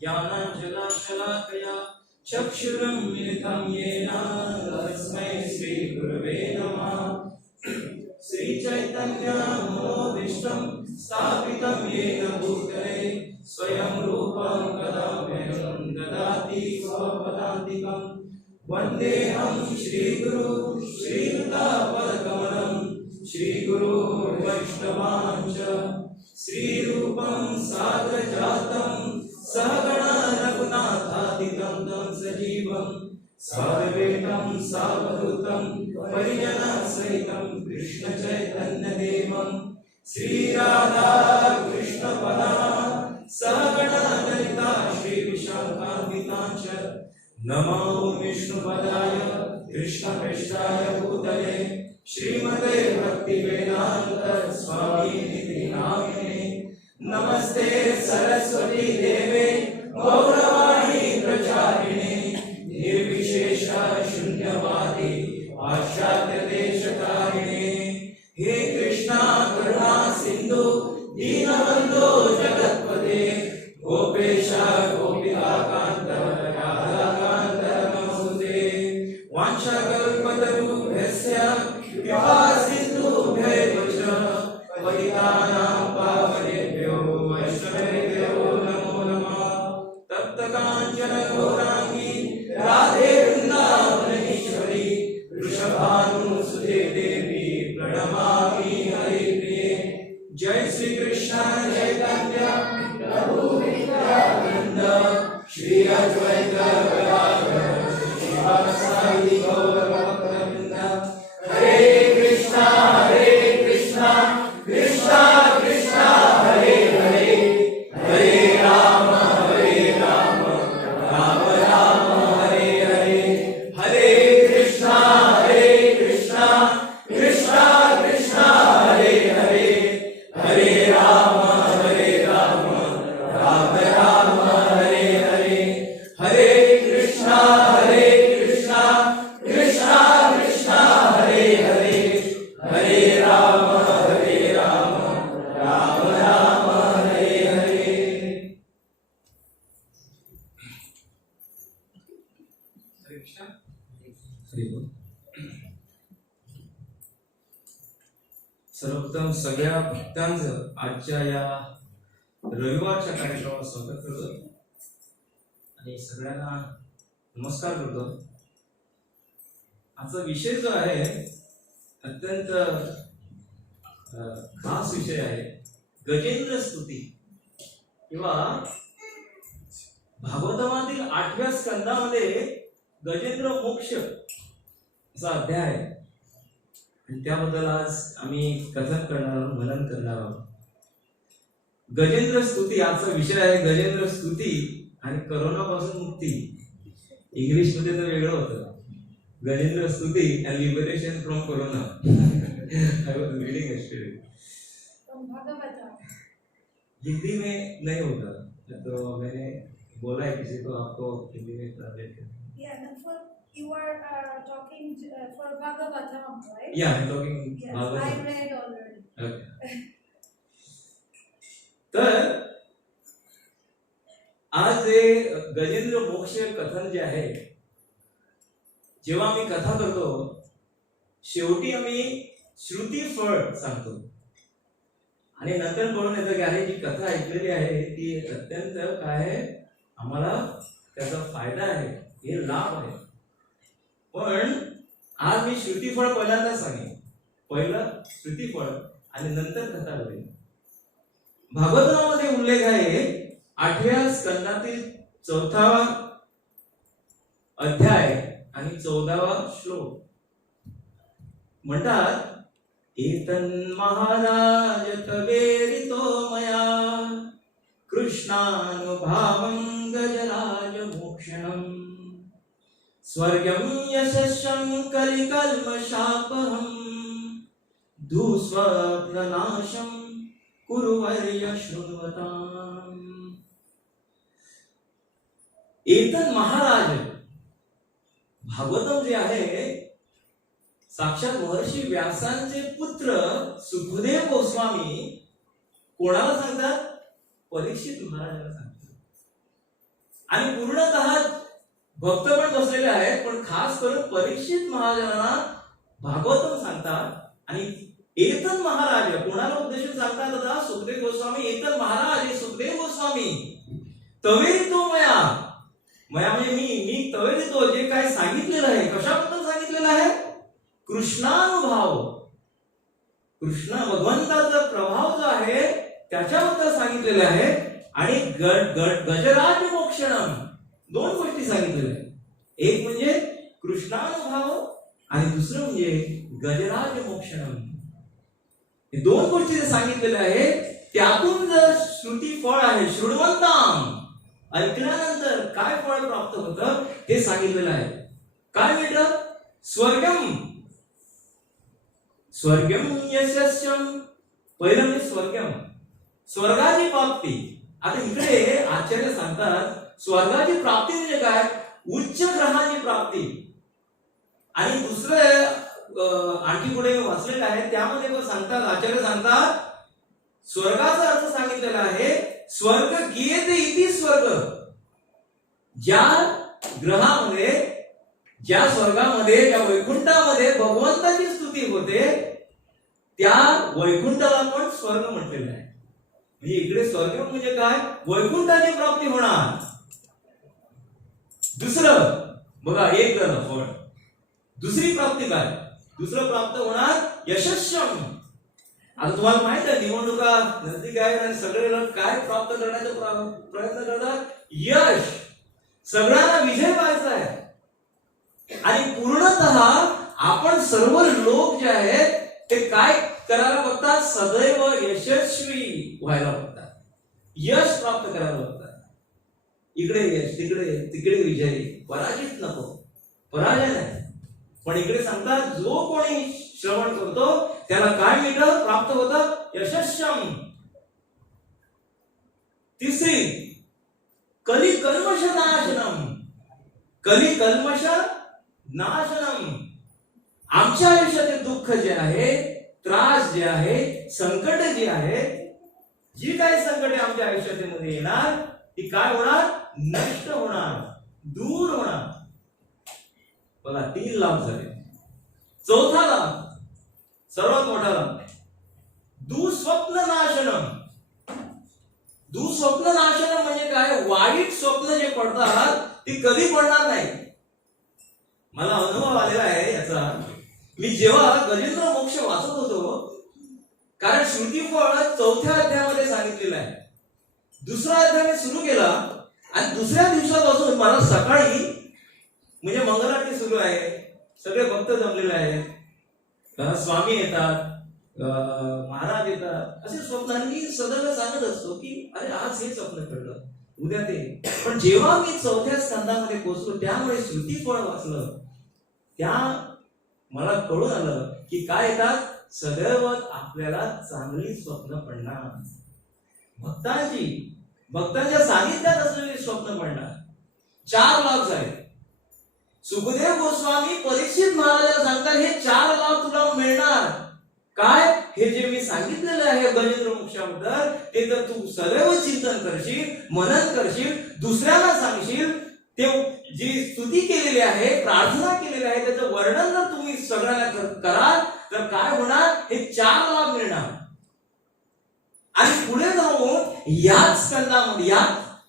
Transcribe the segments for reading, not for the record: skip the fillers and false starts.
ज्ञानाञ्जनशलाकया चक्षुरुन्मिलितं येन तस्मै श्रीगुरवे नमः। श्रीचैतन्यमनोभीष्टं स्थापितं येन भूतले स्वयं रूपं कदा मह्यं ददाति स्वपदान्तिकं। वन्देऽहं श्रीगुरु श्रीयुतापदकमलं श्रीगुरु वैष्णवांश्च श्रीरूपं साग्रजातं सहगणा रघुनाथादितं तं सजीवं साद्वैतं सावधूतं परिजनसहितं कृष्ण चैतन्यदेवं श्रीराधा कृष्णपदा सहगणा ललिता श्रीविशाखान्वितांश्च। नमो विष्णुपदाय कृष्णप्रेष्ठाय भूतले श्रीमते भक्तिवेदान्त स्वामिनिधि नामिने। नमस्ते सरस्वती देवे गौरवाणी प्रचारिणे निर्विशेष शून्यवादी पाश्चात्य देशकारिणे। हे कृष्णा करुणा सिंधु दीनबंधो जगत्पते गोपेशा गोपिकान्त राधाकान्त नमोस्तुते। वाञ्छाकल्पतरुभ्यश्च कृपा सिन्धुभ्यैव च पतितानां पावनेभ्यो वैष्णवेभ्यो नमो नमः। तप्तकाञ्चन गौराङ्गी राधे वृन्दावनेश्वरी वृषभानुसुते देवी प्रणमामि हरिप्रिये। जय श्री कृष्ण चैतन्य प्रभु नित्यानंद श्री अद्वैत गदाधर श्रीवासादि गौर भक्तवृंद। हरे कृष्णा कृष्णा कृष्णा हरे हरे हरे राम राम राम हरे हरे हरे कृष्णा कृष्णा कृष्णा हरे हरे हरे राम राम राम हरे हरे हरे कृष्णा कृष्णा कृष्णा हरे हरे हरे राम राम राम हरे हरे। हरे कृष्णा हरे बोल। सर्वप्रथम सगळ्या भक्तांचं आजच्या या रविवारच्या कार्यक्रमात स्वागत करतो आणि सगळ्यांना नमस्कार करतो। आजचा विषय जो आहे अत्यंत खास विषय आहे, गजेंद्र स्तुती किंवा भागवतामधील 8व्या स्कंदामध्ये गजेंद्र मोक्ष असा अध्याय आहे आणि त्याबद्दल आज आम्ही कथन करणार आहोत, मनन करणार आहोत। गजेंद्र स्तुती आजचा विषय आहे, गजेंद्र स्तुती आणि करोनापासून मुक्ती। इंग्लिश मध्ये तर वेगळं होतं, गजेंद्र स्तुती and liberation from corona. I was reading yesterday. Hindi में नहीं होता, तो मैंने बोला है किसी को आपको हिंदी में ट्रांसलेट कर। Yeah, and for you are talking for Bhagavatam, right? Yeah, I'm talking Yes, Bhagavatam. I read already. Okay. तर आज हे गजेंद्र मोक्ष कथन जे आहे, जेव्हा आम्ही कथा करतो शेवटी आम्ही श्रुती फळ सांगतो आणि नंतर कळून येतं की अरे जी कथा ऐकलेली आहे ती अत्यंत काय आहे, आम्हाला त्याचा फायदा आहे, हे लाभ आहे। पण आज मी श्रुती फळ पहिल्यांदा सांगेन, पहिलं श्रुती फळ आणि नंतर कथा करेन। भागवतामध्ये उल्लेख आहे 8व्या स्कंदातील 4था अध्याय आणि 14वा श्लोक म्हणतात, एतन् महाराज तवेरितो मया कृष्णानुभावं गजराज मोक्षणं स्वर्गं यशस्यं कलिकल्मषापहं दुःस्वप्ननाशं कुरुवर्य शृण्वताम्। एतन् महाराज, भागवतम जे आहे साक्षात महर्षी व्यासांचे पुत्र सुखदेव गोस्वामी कोणाला सांगतात? परीक्षित महाराजांना सांगतात। आणि पूर्णतः भक्त पण बसलेले आहेत, पण खास करून परीक्षित महाराजांना भागवतम सांगतात। आणि एतन महाराज कोणाला उद्देशून सांगतात? आता सुखदेव गोस्वामी, एतन महाराज सुखदेव गोस्वामी तवेरितो मया, मया म्हणजे मी तवेरितो, जे काय सांगितलेलं आहे, कशाबद्दल सांगितलेलं आहे? कृष्णानुभाव, कृष्ण भगवंताचा प्रभाव जो आहे त्याच्याबद्दल सांगितलेलं आहे। आणि गजराज मोक्षणम, दोन गोष्टी सांगितलेल्या आहेत, एक म्हणजे कृष्णानुभाव आणि दुसरं म्हणजे गजराज मोक्षणम। हे दोन गोष्टी जे सांगितलेले आहेत त्यातून जर श्रुती फळ आहे, शृण्वन्ताम, ऐकल्यानंतर काय फळ प्राप्त होतं हे सांगितलेलं आहे। काय मिळतं? स्वर्गम, स्वर्गम यशस्यम, पहिलं म्हणजे स्वर्गम, स्वर्गाची प्राप्ती। आता इकडे आचार्य सांगतात स्वर्गाची प्राप्ती म्हणजे काय? उच्च ग्रहाची प्राप्ती। आणि दुसरं आणखी पुढे वाचलेलं आहे त्यामध्ये सांगतात, आचार्य सांगतात स्वर्गाचा अर्थ सांगितलेला आहे स्वर्ग गीयते इति स्वर्ग, ज्या ग्रहामध्ये, ज्या स्वर्गामध्ये, ज्या वैकुंठामध्ये भगवंताची स्तुती होते त्या वैकुंठाला पण स्वर्ग म्हटलेलं आहे। म्हणजे इकडे स्वर्ग म्हणजे काय? वैकुंठाची प्राप्ती होणार। दुसरं बघा, एक झालं फळ, दुसरी प्राप्ती काय? दुसरं प्राप्त होणार यशस्यम। आता तुम्हाला माहित आहे निवडणुका नजदीक आहे आणि सगळे लोक काय प्राप्त करण्याचा प्रयत्न करतात? यश, सगळ्यांना विजय व्हायचा आहे। आणि पूर्णतः आपण सर्व लोक जे आहेत ते काय करायला बघतात, सदैव यशस्वी व्हायला बघतात, यश प्राप्त करायला बघतात. इकडे यश, तिकडे विजय, पराजित नको, पराजय नाही. पण इकडे सांगतात जो कोणी श्रवण करतो त्याला काय मिळतं, प्राप्त होतं, यशस्यम. तिसरी कली कल्मष नाशनम, कली कल्मष नाशनम. आमच्या आयुष्यातील दुःख जे आहे, त्रास जे आहे, संकट जी आहे, जी काही संकटे आमच्या आयुष्यामध्ये येणार ती काय होणार, नष्ट होणार, दूर होणार. बघा 3 लाभ झाले. चौथा लाभ, सर्वात मोठा लाभ, दुःस्वप्न नाशनम. दुःस्वप्न नाशनम म्हणजे काय, वाईट स्वप्न जे पडतात ती कधी पडणार नाही. मला अनुभव आलेला आहे याचा. मी जेव्हा गजेंद्र मोक्ष वाचत होतो, कारण श्रुतीफळ 4थ्या अध्यायामध्ये सांगितलेलं आहे. 2रा अध्याय मी सुरू केला आणि दुसऱ्या दिवसापासून मला सकाळी म्हणजे मंगलारती सुरू आहे, सगळे भक्त जमलेले आहेत, स्वामी येतात, महाराज येतात, असे स्वप्नांनी सदैव सांगत असतो की अरे आज हे स्वप्न घडलं, उद्या ते. पण जेव्हा मी 4थ्या स्कंदामध्ये पोहोचलो, त्यामुळे श्रुतीफळ वाचलं, त्या मला कळून आलं की काय येतात, सदैव आपल्याला चांगली स्वप्न पडणार, भक्तांच्या सानिध्यात असलेली स्वप्न पडणार. 4 लाभ झाले. सुखदेव गोस्वामी परीक्षित महाराजांना सांगतात हे 4 लाभ तुला मिळणार. काय, हे जे मी सांगितलेलं आहे गजेंद्र मोक्षाबद्दल, ते तर तू सदैव चिंतन करशील, मनन करशील, दुसऱ्याला सांगशील, ते जी स्तुती केलेली आहे, प्रार्थना केलेली आहे, त्याचं वर्णन जर तुम्ही सगळ्यांना कराल तर काय होणार, हे 4 लाभ मिळणार. आणि पुढे जाऊन याच स्कंदामध्ये, या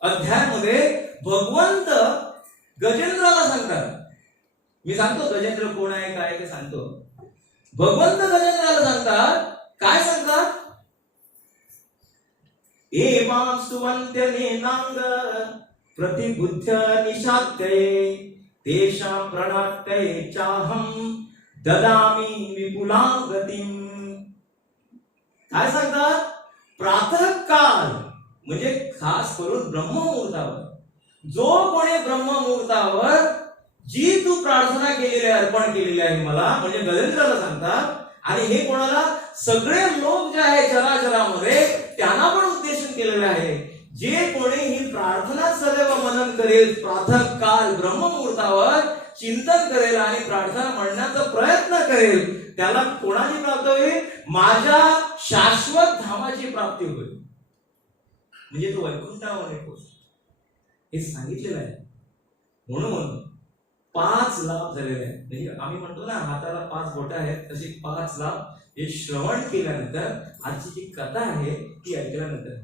अध्यायामध्ये भगवंत गजेंद्राला सांगतात. मी सांगतो गजेंद्र कोण आहे, काय ते सांगतो. भगवंत गजेंद्राला सांगतात, काय सांगतात, एवां स्तुवन्त्यनेनांग प्रतिबुद्ध्य निशात्यये तेषां प्रणात्यये चाहं ददामि विपुलां गतिं. काय सांगतात, प्रातःकाल म्हणजे खास करून ब्रह्ममुहूर्तावर, जो कोणी ब्रह्ममुहूर्तावर जी तू प्रार्थना केलेली आहे, अर्पण केलेली आहे मला, म्हणजे गजेंद्राला सांगतात. आणि हे कोणाला, सगळे लोक जे आहे चराचरामध्ये त्यांना पण उद्देशून केलेले आहे. जे कोणी ही प्रार्थना सदैव मनन करेल, प्रातःकाल ब्रह्ममुहूर्तावर चिंतन करेल आणि प्रार्थना म्हणण्याचा प्रयत्न करेल, त्याला कोणाची प्राप्ती होईल, माझ्या शाश्वत धामाची प्राप्ती होईल. म्हणजे तो वैकुंठावर पोहोचेल, हे सांगितलेलं आहे. म्हणून 5 लाभ झालेले आहेत. म्हणजे आम्ही म्हणतो ना हाताला 5 बोटं आहेत, तशी 5 लाभ हे श्रवण केल्यानंतर, आजची जी कथा आहे ती ऐकल्यानंतर.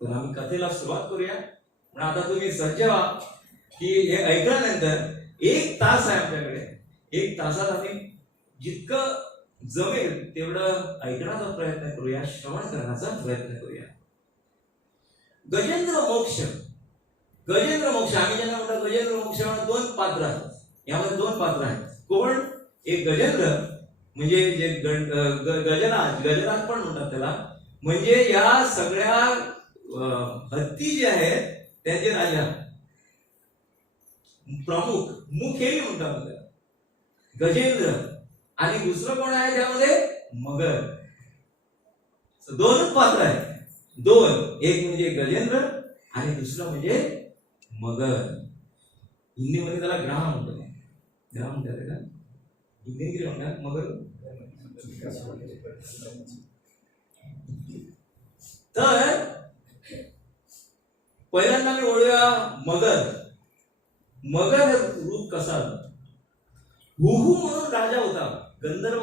तर आम्ही कथेला सुरुवात करूया. पण आता तुम्ही सज्ज व्हा की हे ऐकल्यानंतर 1 तास आहे आपल्याकडे. 1 तासात आम्ही जितकं जमेल तेवढं ऐकण्याचा प्रयत्न करूया, श्रवण करण्याचा प्रयत्न करूया. गजेंद्र मोक्ष, आम्ही ज्यांना म्हणतो गजेंद्र मोक्ष, 2 पात्र आहेत. यामध्ये 2 पात्र आहेत. कोण, एक गजेंद्र म्हणजे जे गजराज पण म्हणतात त्याला, म्हणजे या सगळ्या हत्ती जे आहेत त्यांचे राजा, प्रमुख, मुखेली म्हणतात गजेंद्र. आणि दुसरं कोण आहे त्यामध्ये, मगर. 2 पात्र आहेत, 2. एक म्हणजे गजेंद्र आणि दुसरं म्हणजे मगर. हिंदीमध्ये त्याला ग्राम म्हणतात. ग्राम म्हणतात का, हिंदी म्हणतात मगर. तर पहिल्यांदा मी ओळूया मगर रूप कसा. हुहू म्हणून राजा होता गंधर्व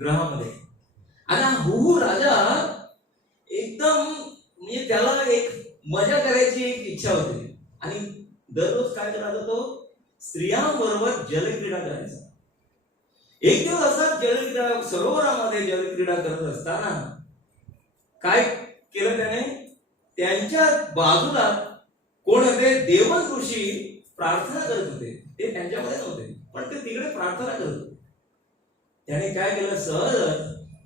ग्रहामध्ये. आणि हा हुहू राजा एकदम म्हणजे त्याला एक मजा करायची एक इच्छा होती. आणि दररोज काय करायचा तो, स्त्रियांबरोबर जलक्रीडा करायचा. एक दिवस असा जलक्रीडा, सरोवरामध्ये जलक्रीडा करत असताना काय केलं त्याने, त्यांच्या बाजूला कोण होते, देवन ऋषी प्रार्थना करत होते. ते त्यांच्यामध्ये नव्हते पण ते तिकडे प्रार्थना करत होते. त्याने काय केलं, सहज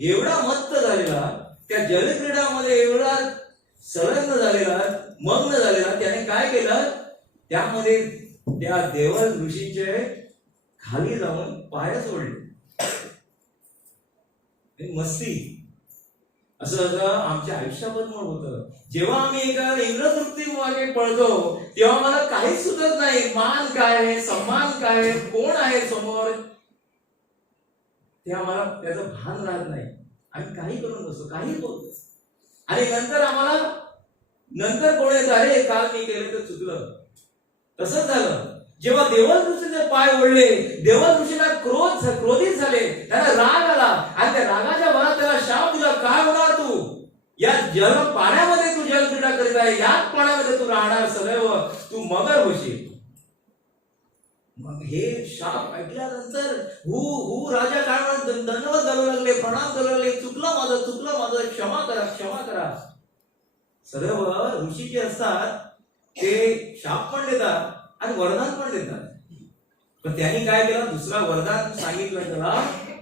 एवढा मत्त झालेला, त्या जलक्रीडामध्ये एवढा संलग्न झालेला, मग्न झालेला, त्याने काय केलं, त्यामध्ये त्या देवल ऋषीचे खाली जाऊन पाय सोडले. मस्ती असं आमच्या आयुष्याबद्दल होतं. जेव्हा आम्ही एका इंद्रतृप्ती मागे पळतो तेव्हा मला काहीच सुचत नाही. मान काय आहे, सन्मान काय आहे, कोण आहे समोर, ते आम्हाला त्याचं भान राहत नाही. आम्ही काही करून बसतो, काही बोलतो, आणि नंतर कोण येतं, अरे काल मी केलं तर चुकलं. तसंच झालं जेव्हा देवल ऋषीचे पाय ओढले, देवल ऋषीला क्रोधित झाले, त्याला राग आला, आणि त्या रागाच्या भरात त्याला शाप दिला. काय होणार तू, या पाण्यामध्ये तू जलक्रीडा करीत आहे, याच पाण्यामध्ये तू राहणार सदैव, तू मगर होशील. मग हे शाप ऐकल्यानंतर राजा काय म्हणत, दंडवत घालू लागले, प्रणाम करू लागले, चुकलं माझं, क्षमा करा. सदैव ऋषी जे असतात ते शाप पण देतात आणि वरदान पण देतात. पण त्यांनी काय केलं, दुसरा वरदान सांगितलं त्याला,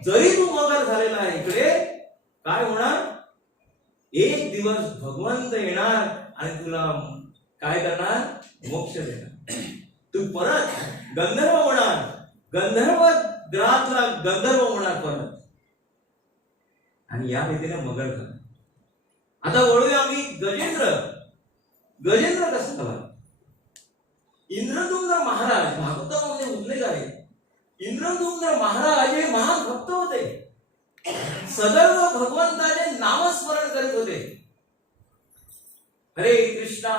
जरी तू मगर झालेला आहे, इकडे काय होणार, एक दिवस भगवंत येणार आणि तुला काय करणार, मोक्ष देणार. तू परत गंधर्व होणार, गंधर्व ग्रहातला गंधर्व होणार परत. आणि या रीतीने मगर झाला. आता वळूया आम्ही गजेंद्र कसं झाला. इंद्रदुम्न महाराज, भागवतामध्ये उल्लेख आहे, इंद्रदुम्न महाराज हे महान भक्त होते, सदैव भगवंताचे नामस्मरण करत होते. हरे कृष्णा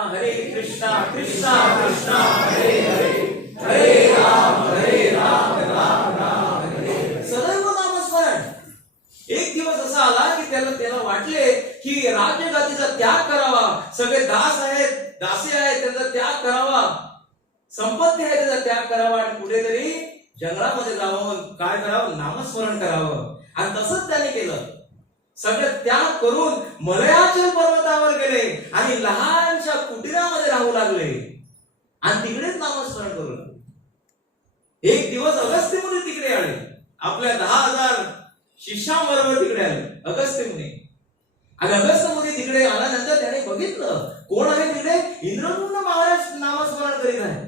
कृष्णा कृष्णा हरे हरे, हरे राम राम राम हरे. सदैव नामस्मरण. एक दिवस असा आला की त्याला वाटले की राज्यगादीचा त्याग करावा, सगळे दासी आहेत त्यांचा त्याग करावा, संपत्ती आहे त्याचा त्याग करावा, आणि कुठेतरी जंगलामध्ये जावं, काय करावं, नामस्मरण करावं. आणि तसंच त्याने केलं. सगळं त्याग करून मलयाचल पर्वतावर गेले आणि लहानशा कुटीरामध्ये राहू लागले आणि तिकडेच नामस्मरण करू लागले. एक दिवस अगस्त्य मुनी तिकडे आले, आपल्या 10,000 शिष्याबरोबर तिकडे आले अगस्त्य मुनी. आणि अगस्त्य मुनी तिकडे आल्यानंतर त्याने बघितलं कोण आहे तिकडे, इंद्रदुम्न महाराज नामस्मरण करीत आहे.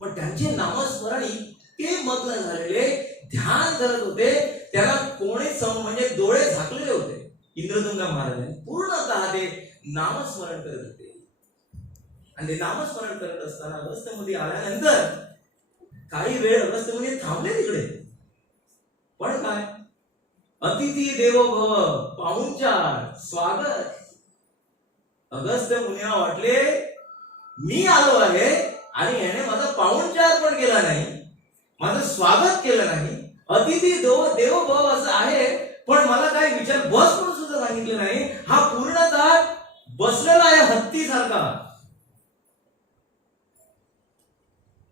पण त्यांचे नामस्मरण इतके मग्न झालेले, ध्यान करत होते, त्याला कोणी म्हणजे डोळे झाकलेले होते. इंद्रदुम्न महाराजांनी पूर्णतः ते नामस्मरण करत होते. आणि ते नामस्मरण करत असताना अगस्त्य मुनी आल्यानंतर काही वेळ अगस्त्य मुनी थांबले तिकडे. पण काय, अतिथी देवो भव, पाहुणचार, स्वागत. अगस्त्य मुनीला वाटले मी आलो आहे आणि याने माझा पाहुणचार पण केला नाही, माझं स्वागत केलं नाही. अतिथी देवो भव असं आहे, पण मला काही विचार बस पण सुद्धा सांगितलं नाही. हा पूर्णतः बसलेला आहे हत्तीसारखा,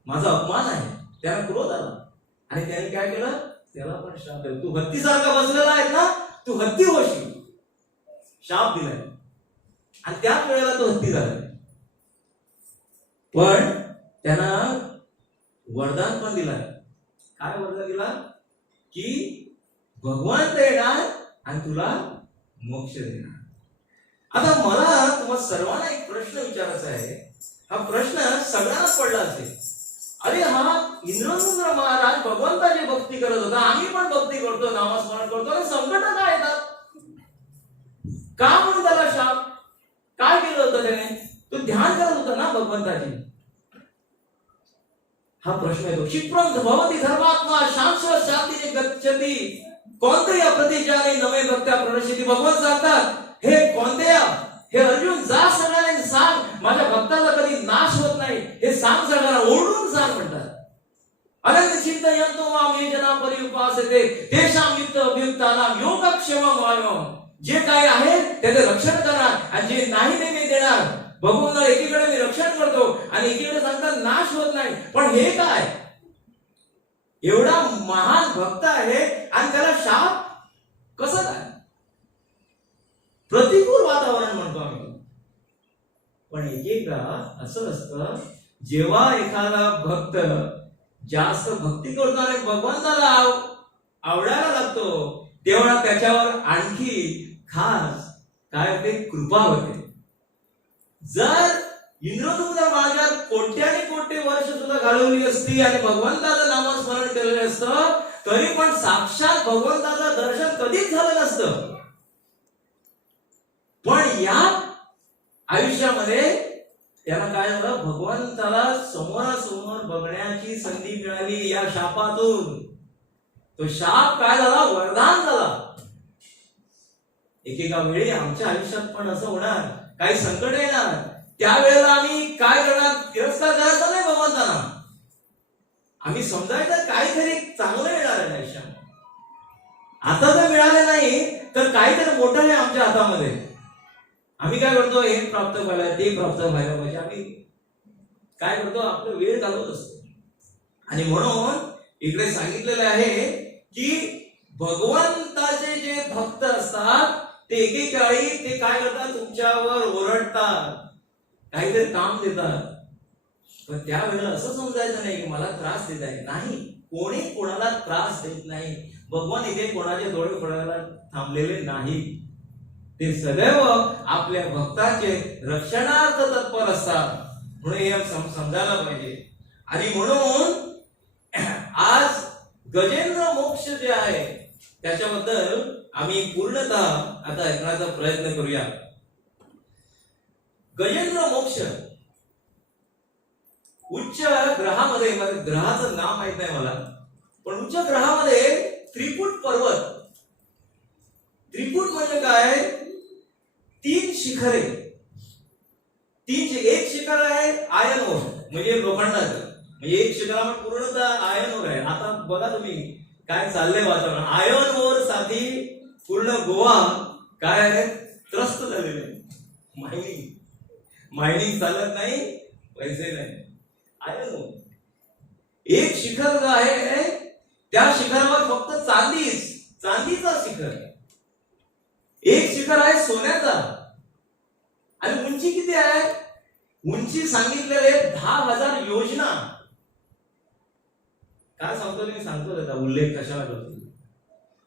माझा अपमान आहे. त्याला क्रोध आला आणि त्याने काय केलं, त्याला पण शाप दिला. तू हत्तीसारखा बसलेला आहे ना, तू हत्ती होशील, शाप दिलाय. आणि त्याच वेळेला तो हत्ती झाला. पण त्यांना वरदान पण दिलाय. काय वरदान दिला, की भगवंत येणार आणि तुला मोक्ष देणार. आता मला तुम्हाला सर्वांना एक प्रश्न विचारायचा आहे. हा प्रश्न सगळ्यांना पडला असेल, अरे हा इंद्रदुम्न महाराज भगवंताची भक्ती करत होता, आम्ही पण भक्ती करतो, नामस्मरण करतो, आणि संकट का येतात, का म्हणून त्याला शाप, काय केलं होतं त्याने, तो ध्यान करत होता ना भगवंताची. हा प्रश्न येतो. क्षिप्रं भवति धर्मात्मा शांत शांतीने गच्छति कोणत्या प्रतिजाने नवे भक्त्या प्रणशिती. भगवान सांगतात, हे कोणत्या, हे अर्जुन जा सगळ्यांना सांग, माझ्या भक्ताला कधी नाश होत नाही हे सांग, सगळ्यांना ओरडून सांग म्हणतात. अनंत चिंतयन्तो मां ये जना परिउपासते तेषां युक्त अभियुक्तानां योगक्षेमं वायम्. जे काय आहे त्याचे रक्षण करणार आणि जे नाही ते मी देणार. भगवंताला एकीकडे मी रक्षण करतो आणि एकीकडे सांगतात नाश होत नाही. पण हे काय, एवढा महान भक्त आहे आणि त्याला शाप कसं काय, प्रतिकूल वातावरण म्हणतो आम्ही. पण एकेकदा असं असतं, जेव्हा एखादा भक्त जास्त भक्ती करतो आणि भगवंताला आवडायला लागतो, तेव्हा त्याच्यावर आणखी खास काय होते, कृपा होते. जर इंद्रदूत माझ्यात कोट्याने कोटी वर्ष सुद्धा घालवली असती आणि भगवंताचं नामस्मरण केलेलं असतं, तरी पण साक्षात भगवंताचं दर्शन कधीच झालं नसतं. पण या आयुष्यामध्ये त्याला काय झालं, भगवंताला समोरासमोर बघण्याची संधी मिळाली. या शापातून तो शाप काय झाला, वरदान झाला. एकेका वेळी आमच्या आयुष्यात पण असं होणार, काही संकट येणार, त्यावेळेला आम्ही काय करणार, तिरस्कार करायचा नाही भगवंतांना. आम्ही समजायचं काहीतरी चांगलं येणार आहे आयुष्यात. आता जर मिळाले नाही तर काहीतरी मोठं आहे आमच्या हातामध्ये. आम्ही काय करतो, हे प्राप्त व्हायला, ते प्राप्त व्हायला पाहिजे. आम्ही काय करतो, आपला वेळ घालवत असतो. आणि म्हणून इकडे सांगितलेलं आहे की भगवंताचे जे भक्त असतात ते एकेकाळी ते काय करतात, तुमच्यावर ओरडतात, काहीतरी काम देतात. पण त्यावेळेला असं समजायचं नाही की मला त्रास देत आहे. नाही, कोणी कोणाला त्रास देत नाही. भगवान इथे कोणाचे डोळे फोडायला थांबलेले नाही. ते सदैव आपल्या भक्तांचे रक्षणार्थ तत्पर असतात. म्हणून हे समजायला पाहिजे. आणि म्हणून आज गजेंद्र मोक्ष जे आहे त्याच्याबद्दल आम्ही पूर्णतः आता ऐकण्याचा प्रयत्न करूया. गजेंद्र मोक्ष उच्च ग्रहामध्ये, ग्रहाचं नाव माहित नाही मला, पण उच्च ग्रहामध्ये त्रिकूट पर्वत. त्रिकूट म्हणजे काय, 3 शिखरे. एक शिखर आहे आयर्न ओर, म्हणजे लोखंडाचं, म्हणजे एक शिखरामध्ये पूर्णतः आयर्न ओर आहे. आता बघा तुम्ही काय चाललंय वातावरण. आयर्न ओर साठी पूर्ण गोवा काय आहे, त्रस्त झालेलं आहे. मायनिंग चालत नाही, पैसे नाही. आयर्न ओर एक शिखर जो आहे त्या शिखरावर फक्त चांदीचा शिखर. एक शिखर आहे सोन्याचा. आणि उंची किती आहे, उंची सांगितलेले 10,000 योजना. काय सांगतो मी सांगतो त्याचा उल्लेख कशाला करतो.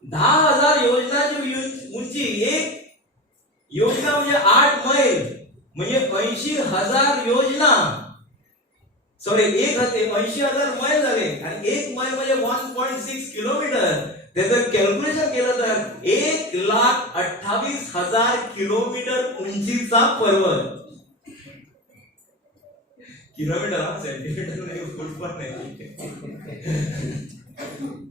10,000 योजनाची उंची. एक योजना म्हणजे 8 मैल, म्हणजे 80,000 योजना. सॉरी, 80,000 मैल झाले. आणि 1 मैल म्हणजे 1.6 किलोमीटर. त्याचं कॅल्क्युलेशन केलं तर 1,28,000 किलोमीटर उंचीचा पर्वत. किलोमीटर हा, सेंटीमीटर नाही, फूट पण नाही.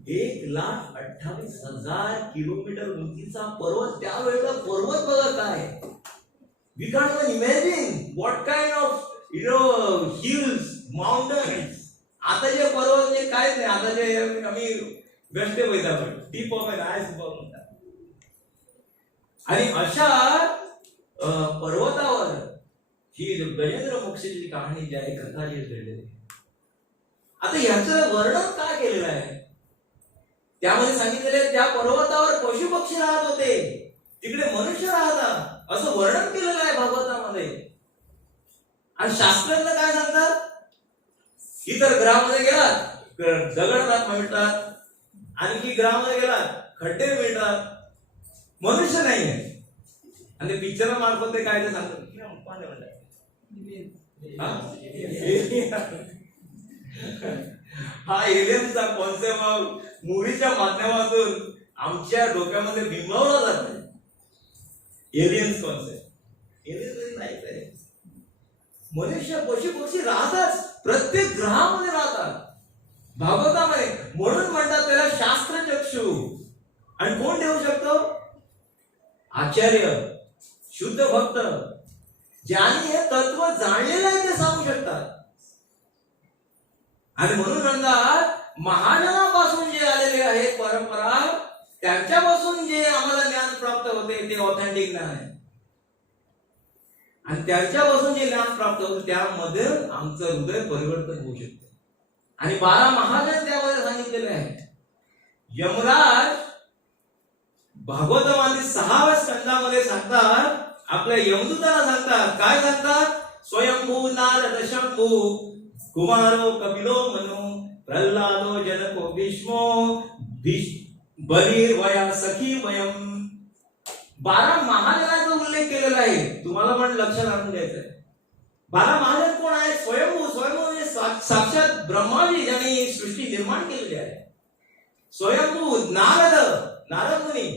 1,28,000 किलोमीटर उंचीचा पर्वत. त्यावेळेला पर्वत बघा काय. We can even imagine what kind of hills, mountains. आता जे पर्वत म्हणजे काय नाही, आता जे आम्ही गष्टे बघितला पण टीप ऑफ एन आयसबर्ग म्हणतात. आणि अशा पर्वतावर ही गजेंद्र मोक्षाची कहाणी जी आहे, कथा जी घडलेली. आता याचं वर्णन काय केलेलं आहे, त्यामध्ये सांगितलेले त्या पर्वतावर पशु पक्षी राहत होते, तिकडे मनुष्य राहतात, असं वर्णन केलेलं आहे भागवतामध्ये. आणि शास्त्रज्ञ काय सांगतात, इतर ग्रहामध्ये गेलात दगड मिळतात, आणखी ग्रहामध्ये गेलात खड्डे मिळतात, मनुष्य नाही आहे. आणि पिक्चर मार्फत ते काय ते सांगतात, हा एलियनचा कॉन्सेप्ट मूवीच्या माध्यमातून आमच्या डोक्यामध्ये बिंबवला जातो. एलियन्स कॉन्सेप्ट एलियन नाही, मनुष्य पशु पक्षी राहतात, प्रत्येक ग्रहामध्ये राहतात भागवतामध्ये. म्हणून म्हणतात त्याला शास्त्रचक्षु. आणि कोण देऊ शकतो, आचार्य, शुद्ध भक्त, ज्यांनी हे तत्व जाणलेलं आहे ते सांगू शकतात. आणि म्हणून म्हणतात महाजनापासून जे आलेले आहे परंपरा, त्यांच्यापासून जे आम्हाला ज्ञान प्राप्त होते ते ऑथेंटिक ज्ञान आहे. आणि त्यांच्यापासून जे ज्ञान प्राप्त होते त्यामध्ये आमचं हृदय परिवर्तन होऊ शकते. आणि 12 महाजन त्यामध्ये सांगितलेले आहे. यमराज भागवतामध्ये 6व्या स्कंदामध्ये सांगतात, आपल्या यमदूताला सांगतात, काय सांगतात, स्वयंभू नारद शंभू कुमारो कपिलो मनो प्रल्हादो जनको भीष्मो बली वया सखी वयम 12 महाजनांचा उल्लेख केलेला आहे. तुम्हाला पण लक्षात आणून द्यायचं आहे. 12 महाजन कोण आहे? स्वयंभू. स्वयंभू म्हणजे साक्षात ब्रह्माजी ज्यांनी सृष्टी निर्माण केलेली आहे. स्वयंभू नारद मुनी,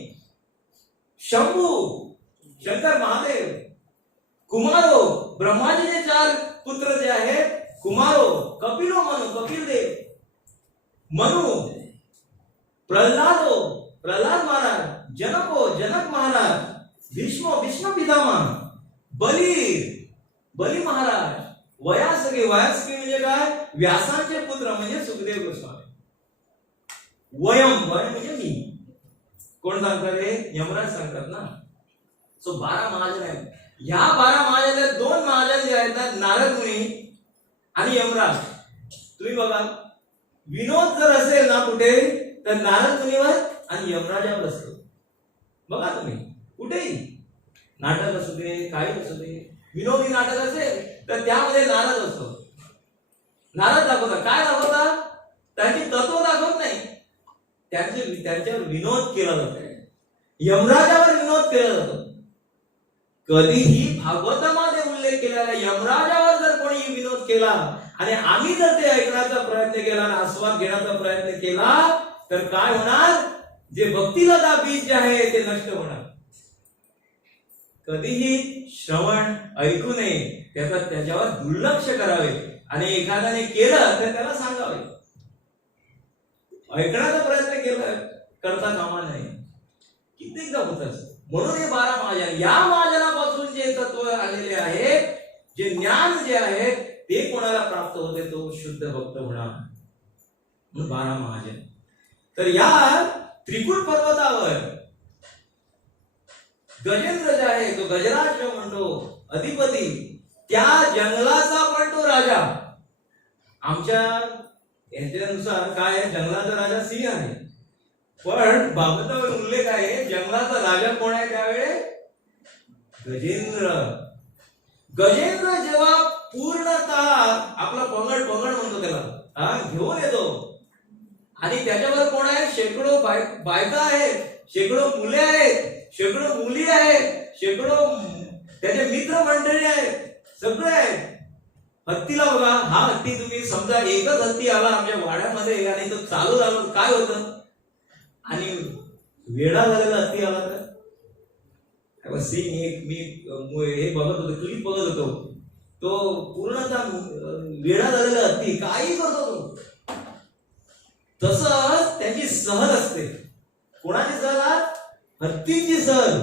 शंभू शंकर महादेव, कुमारो ब्रह्माजीचे 4 पुत्र जे आहेत कुमारो, कपिलो मनु कपिल देव, मनु, प्रल्हाद महाराज, जनक महाराज, भीष्म पितामह, बली महाराज, वयासकी म्हणजे काय? व्यासांचे पुत्र म्हणजे सुखदेव गोस्वामी. वयम म्हणजे मी. कोण सांगतात हे? यमराज सांगतात ना. सो 12 महाजन आहेत. ह्या 12 महाजनात 2 महाजन जे आहेत ना, नारद मुनी आणि यमराज. तुम्ही बघा, विनोद जर असेल ना कुठे, तर नारद मुनीवर आणि यमराजावर असतो. बघा तुम्ही कुठेही नाटक असू दे, काही असू दे, विनोदी नाटक असेल तर त्यामध्ये नारद असतो. नारद दाखवतात. काय दाखवतात? त्यांची तत्व दाखवत नाही, त्यांच्यावर विनोद केला जातो. यमराजावर विनोद केला जातो. कधीही भागवतामध्ये उल्लेख केलेला यमराजावर जर कोणी विनोद केला आणि आम्ही जर ते ऐकण्याचा प्रयत्न केला आणि आस्वाद घेण्याचा प्रयत्न केला तर काय होणार? जे भक्तिलता बीज जे आहे ते नष्ट होणार. कधीही श्रवण ऐकू नये, त्याच्यावर दुर्लक्ष करावे आणि एखाद्याने केलं तर त्याला सांगावे. ऐकण्याचा प्रयत्न करता कामा नये. कित्येकदा होतच. म्हणून हे 12 महाजन, या महाजनापासून जे तत्व आलेले आहे, जे ज्ञान जे आहे ते कोणाला प्राप्त होते? तो शुद्ध भक्त होणार. 12 महाजन. तर या त्रिकुट पर्वतावर गजेंद्र जे आहे, तो गजराज जो म्हणतो अधिपती, त्या जंगलाचा पण तो राजा. आमच्या याच्यानुसार काय आहे? जंगलाचा राजा सिंह आहे. पण भागवतावर उल्लेख आहे जंगलाचा राजा कोण आहे त्यावेळे? गजेंद्र. गजेंद्र जेव्हा पूर्णतः आपला पंगड म्हणतो त्याला घेऊन येतो आणि त्याच्यावर कोण आहे? शेकडो बायका आहेत, शेकडो मुले आहेत, शेकडो मुली आहेत, शेकडो त्याचे मित्र मंडळी आहेत, सगळे आहेत. हत्तीला बघा, हा हत्ती तुम्ही समजा एकच हत्ती आला आमच्या वाड्यामध्ये आणि तो चालू झाला काय होतं? आणि वेडा झालेला हत्ती आला तर सीन मी हे बघत होतो, क्लिप बघत होतो. तो पूर्णतः वेडा झालेला हत्ती काही करतो तो. तसंच त्यांची सहल असते. कोणाची सहल? हत्तींची सहल.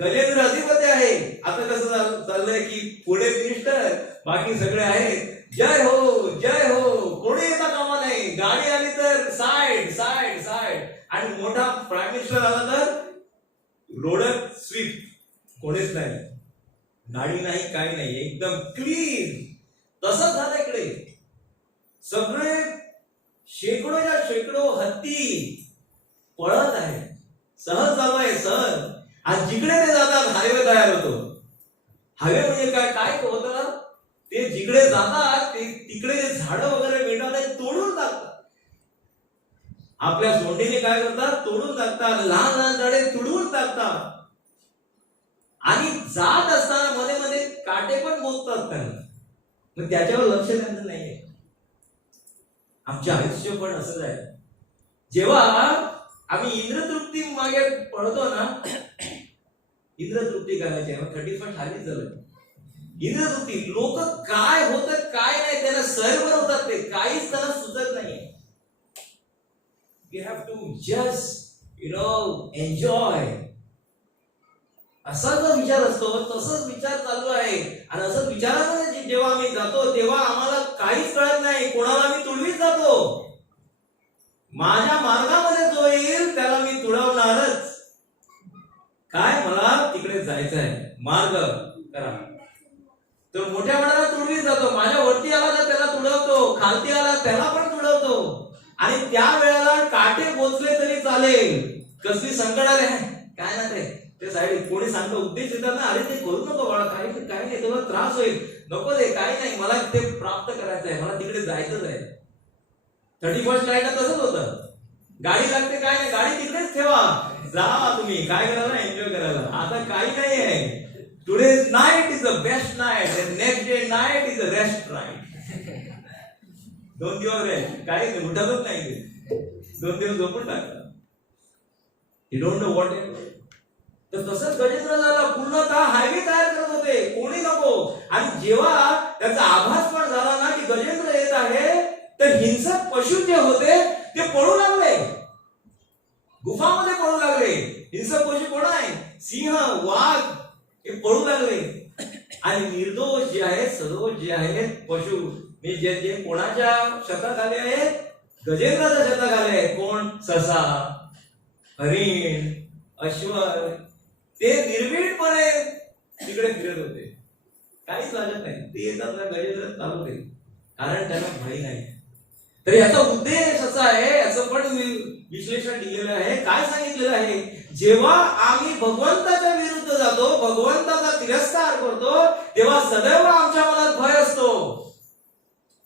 गजेंद्र अधिपती आहे. आता कसं चाललंय की पुढे मिनिस्टर, बाकी सगळे आहेत. जय हो जय हो, कोणी येता कामा नाही. गाडी आली तर साइड साइड साइड, आणि मोठा प्राईम मिनिस्टर आला तर रोडर स्वीप. कोणीच नाही, गाडी नाही, काही नाही, एकदम क्लीन. तसंच झालं इकडे. सगळे शेकडोच्या शेकडो हत्ती पळत आहे. सहज चालू आहे, सहज. आज जिकडे ते जातात हायवे तयार होतो. हायवे म्हणजे काय होतं? ते जिकडे जातात ते तिकडे झाडं वगैरे मिळतात तोडून टाकतात. आपल्या सोंडीने काय करतात? तोडून टाकतात. लहान लहान झाडे तुडवून टाकतात. आणि जात असताना मध्ये मध्ये काटे पण मोजतात त्यांना. मग त्याच्यावर लक्ष द्यायचं नाहीये. आमचे आयुष्य पण असंच आहे. जेव्हा आम्ही इंद्रतृप्ती मागे पळतो ना, इंद्रतृप्ती करायची 31 आलीच झालं. इंद्रतृप्ती, लोक काय होतं काय नाही त्याला सर्व होतात, ते काहीच त्याला सुचत नाहीये. We have to just enjoy. असा जो विचार असतो तसंच विचार चालू आहे. आणि असंच विचारामध्ये जेव्हा आम्ही जातो तेव्हा आम्हाला काहीच कळत नाही. कोणाला मी तुडवीत जातो. माझ्या मार्गामध्ये जो येईल त्याला मी तुडवणारच. काय? मला तिकडे जायचं आहे, मार्ग करा. तर मोठ्या मनाला तुडवीत जातो. माझ्या वरती आला तर त्याला तुडवतो, खालती आला त्याला पण तुडवतो. आणि त्या वेळेला काटे बोचले तरी चालेल. कसली संकट आले काय ना ते साईड कोणी सांगतो, उद्देश येतात ना, अरे ते करू नको बाळा, काही नाही, तुला त्रास होईल, नको दे, काही नाही, मला ते प्राप्त करायचं आहे, मला तिकडे जायचंच आहे. 31 नाईटला तसंच होतं. गाडी लागते काय नाही, गाडी तिकडेच ठेवा, जा तुम्ही काय करायला, एन्जॉय करायला. आता काही नाही आहे. Today night is the best night and next day night is the rest night. 2 दिवस रेस्ट, काही उठतच नाही ते, 2 दिवस झोपून टाकतात. You don't know what it. तर तसंच गजेंद्र झाला, पूर्णतः हायवे तयार करत होते, कोणी नको. आणि जेव्हा त्याचा आभास पण झाला ना की गजेंद्र येत आहे, तर हिंसक पशु जे होते ते पळू लागले, गुफामध्ये पळू लागले. हिंसक पशु कोण आहे? सिंह, वाघ, हे पळू लागले. आणि निर्दोष जे आहेत, सदोष जे आहेत पशु, जे जे कोणाच्या शतात आले आहेत? गजेंद्राच्या शतात आले आहेत. कोण? ससा, हरिण, अश्व, ते निर्भीडपणे तिकडे फिरत होते, काहीच लागत नाही. ते येतात ना, गजेंद्र चालू होते, कारण त्यांना भय नाही. तर याचा उद्देश असा आहे, याचं पण विश्लेषण दिलेलं आहे. काय सांगितलेलं आहे? जेव्हा आम्ही भगवंताच्या विरुद्ध जातो, भगवंताचा तिरस्कार करतो, तेव्हा सदैव आमच्या मनात भय असतो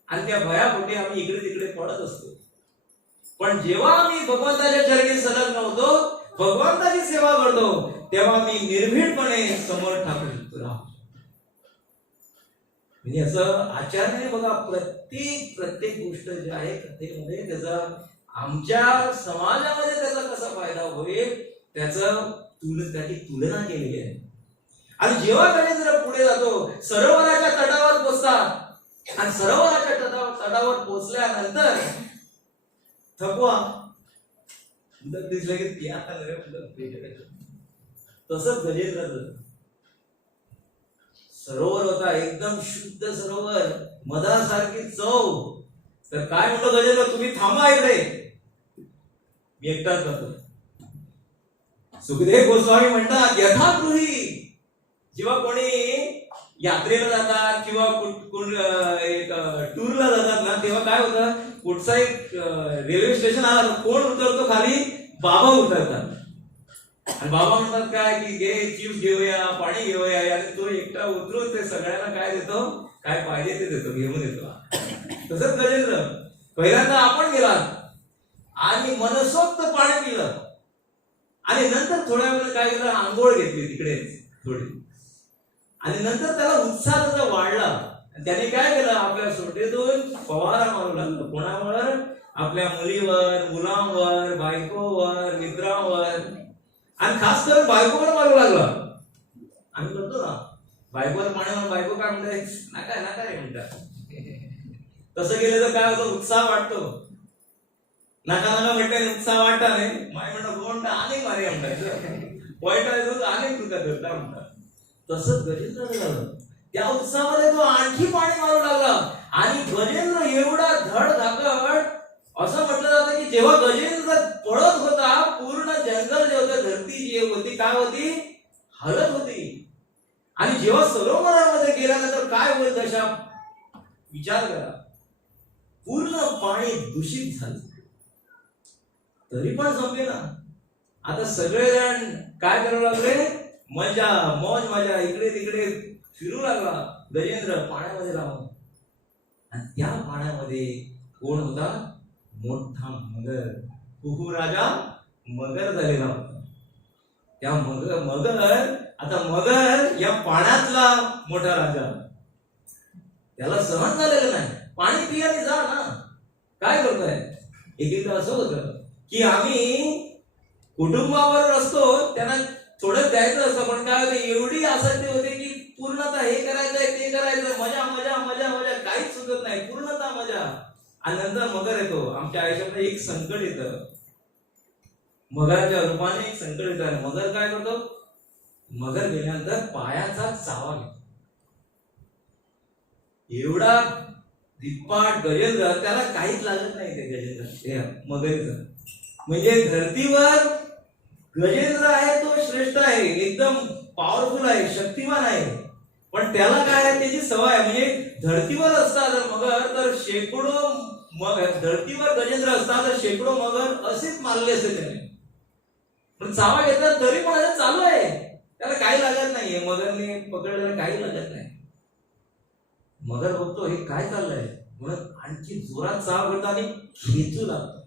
आणि त्या भयापोटी आम्ही इकडे तिकडे पडत असतो. पण जेव्हा आम्ही भगवंताच्या चरणी संलग्न होतो, भगवंताची सेवा करतो, तेव्हा मी निर्भीडपणे समोर टाकू शकतो. म्हणजे असं आचार्याने बघा, प्रत्येक गोष्ट जी आहे कथेमध्ये त्याचा आमच्या समाजामध्ये त्याचा कसा फायदा होईल त्याची तुलना केलेली आहे. आणि जेव्हा गजेंद्र पुढे जातो, सरोवराच्या तटावर पोचतात आणि सरोवराच्या तटावर पोचल्यानंतर थकवा दिसलं की ती आता तसंच गजेंद्र सरोवर होता, एकदम शुद्ध सरोवर, मधासारखी चव. तर काय म्हणतो गजेंद्र, तुम्ही थांबा इकडे, मी एकटाच जातो. सुखदेव गोस्वामी म्हणतात, यथागृही जेव्हा कोणी यात्रेला जातात किंवा एक टूरला जातात ना, तेव्हा काय होतं, कुठचा एक रेल्वे स्टेशन आला, कोण उतरतो खाली? बाबा उतरतात. आणि बाबा म्हणतात काय की घे, चिप्स घेऊया, पाणी घेऊया. आणि तो एकटा उतरून ते सगळ्यांना काय देतो, काय पाहिजे ते देतो, घेऊन येतो. तसंच गजेंद्र, पहिल्यांदा आपण गेलात आणि मनसोक्त पाणी पिलं आणि नंतर थोड्या वेळ काय केलं, आंघोळ घेतली तिकडेच थोडी. आणि नंतर त्याला उत्साह त्याचा वाढला. त्याने काय केलं, आपल्या सोटेतून फवारा मारू लागला. कोणावर? आपल्या मुलीवर, मुलांवर, बायकोवर, मित्रांवर, आणि खास करून बायकोवर मारू लागला. आम्ही करतो ना, बायकोवर पाण्यावर बायको काय म्हणते, नका नका रे म्हणतात. तसं केलं तर काय होतं, उत्साह वाटतो. नका नका म्हटलं उत्साह वाटता नाही, माय म्हणतात कोण अनेक मारे म्हणतात, वाईट अनेक तुका धरता म्हणतात. तसंच गजेंद्र झालं, त्या उत्साहामध्ये तो आणखी पाणी मारू लागला. आणि गजेंद्र एवढा धडधाकट, असं म्हटलं जातं की जेव्हा गजेंद्र पळत होता, पूर्ण जंगल जे होतं, धरती जी होती काय होती, हलत होती. आणि जेव्हा सरोवरामध्ये गेल्यानंतर काय होईल दशा, विचार करा. पूर्ण पाणी दूषित झालं, तरी पण संपले ना. आता सगळेजण काय करू लागले, मजा मौज मजा, इकडे तिकडे फिरू लागला गजेंद्र पाण्यामध्ये राहून. आणि त्या पाण्यामध्ये कोण होता, मोठा मगर. कुहू राजा मगर झालेला होता. त्या मगर आता मगर या पाण्यातला मोठा राजा, त्याला सहन झालेलं नाही. पाणी पियाने जा ना, काय करतोय. एकदा असं होतं की आम्ही कुटुंबावर असतो, त्यांना थोडं द्यायचं असतं, पण काय होतं, एवढी आसक्ती होते की पूर्णतः हे करायचंय ते करायचं, मजा मजा मजा मजा, काहीच सुचत नाही, पूर्णतः मजा. आणि नंतर मगर येतो. आमच्या आयुष्यामध्ये एक संकट येतं, मगराच्या रूपाने एक संकट येतं. मगर काय करतो, मगर गेल्यानंतर पायाचा चावा घेतो. एवढा धिप्पाट गजेंद्र, त्याला काहीच लागत नाही ते गजेंद्र मगरीचं. म्हणजे धरतीवर गजेंद्र आहे तो श्रेष्ठ आहे, एकदम पॉवरफुल आहे, शक्तिमान आहे. पण त्याला काय आहे, त्याची सवय आहे. म्हणजे धरतीवर असता जर मगर, तर शेकडो मगर, धरतीवर गजेंद्र असता तर शेकडो मगर असेच मारले असते त्याने. पण चावा घेतला तरी पण असं चालू आहे, त्याला काही लागत नाहीये. मगरने पकडलेलं काही लागत नाही. मगर बघतो हे काय चाललंय, म्हणून आणखी जोरात चावा करतो आणि खेचू लागतो.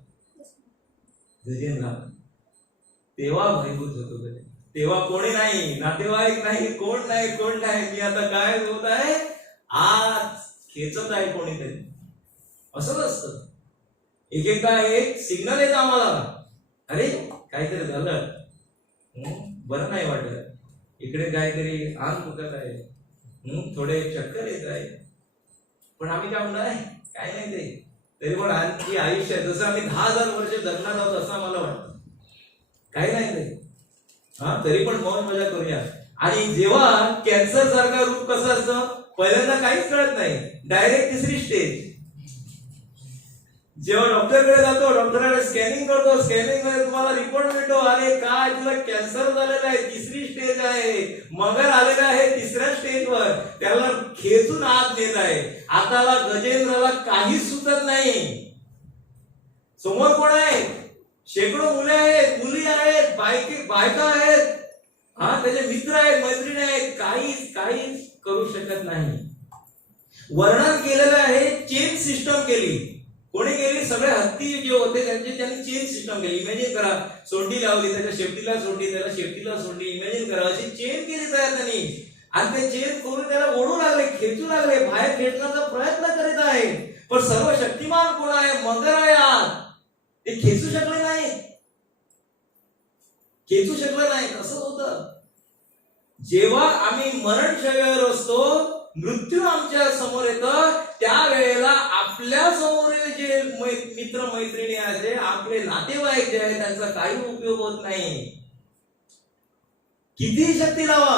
गजेंद्र तेव्हा भयभूत होतो गजेंद्र. तेव्हा कोणी नाही, नातेवाईक नाही, कोण नाही. मी आता काय होत आहे, आज खेचत आहे कोणीतरी. असंच असतं. एकदा एक सिग्नल येतं आम्हाला, अरे काहीतरी झालं, बरं नाही वाटत, इकडे काहीतरी अंग दुखत आहे, थोडे चक्कर येत आहे. पण आम्ही काय म्हणणार आहे, काय नाही ते, तरी पण आणखी आयुष्य आहे, जसं आम्ही 10,000 वर्ष जगणार आहोत असं आम्हाला वाटतं. काही नाही ते, तरी पण मौज मजा करूया. आणि जेव्हा कॅन्सर सारखा रूप कसं असतं, पहिल्यांदा काहीच कळत नाही, डायरेक्ट तिसरी स्टेज. जेव्हा डॉक्टरकडे जातो, डॉक्टरकडे स्कॅनिंग करतो, स्कॅनिंग मध्ये तुम्हाला रिपोर्ट मिळतो, अरे काय तुला कॅन्सर झालेला आहे, तिसरी स्टेज आहे. मगर आलेला आहे तिसऱ्या स्टेजवर, त्याला खेचून आत नेत आहे. आताला गजेंद्रला काहीच सुचत नाही. समोर कोण आहे, शेकडो मुले आहेत, मुली आहेत, बायका आहेत, त्याचे मित्र आहेत, मैत्रिणी आहेत, काहीच करू शकत नाही. वर्णन केलेलं आहे, चेन सिस्टम केली. कोणी केली, सगळे हत्ती जे होते त्यांनी चेन सिस्टम केली. इमॅजिन करा, सोंडी लावली, त्याच्या शेपटीला सोंडी, त्याला शेपटीला सोंडी, इमॅजिन करा, अशी चेन केली तयार त्यांनी. आणि ते चेन करून त्याला ओढू लागले, खेचू लागले, बाहेर खेचण्याचा प्रयत्न करीत आहे. पण सर्व शक्तिमान कोण आहे, मगर आहे आत. ते खेचू शकले नाही. कसं होतं, जेव्हा आम्ही मरणशय्यावर असतो, मृत्यू आमच्या समोर येतं, त्यावेळेला आपल्या समोरील जे मित्र मैत्रिणी आहेत, आपले नातेवाईक जे आहेत, त्यांचा काही उपयोग होत नाही. कितीही शक्ती लावा.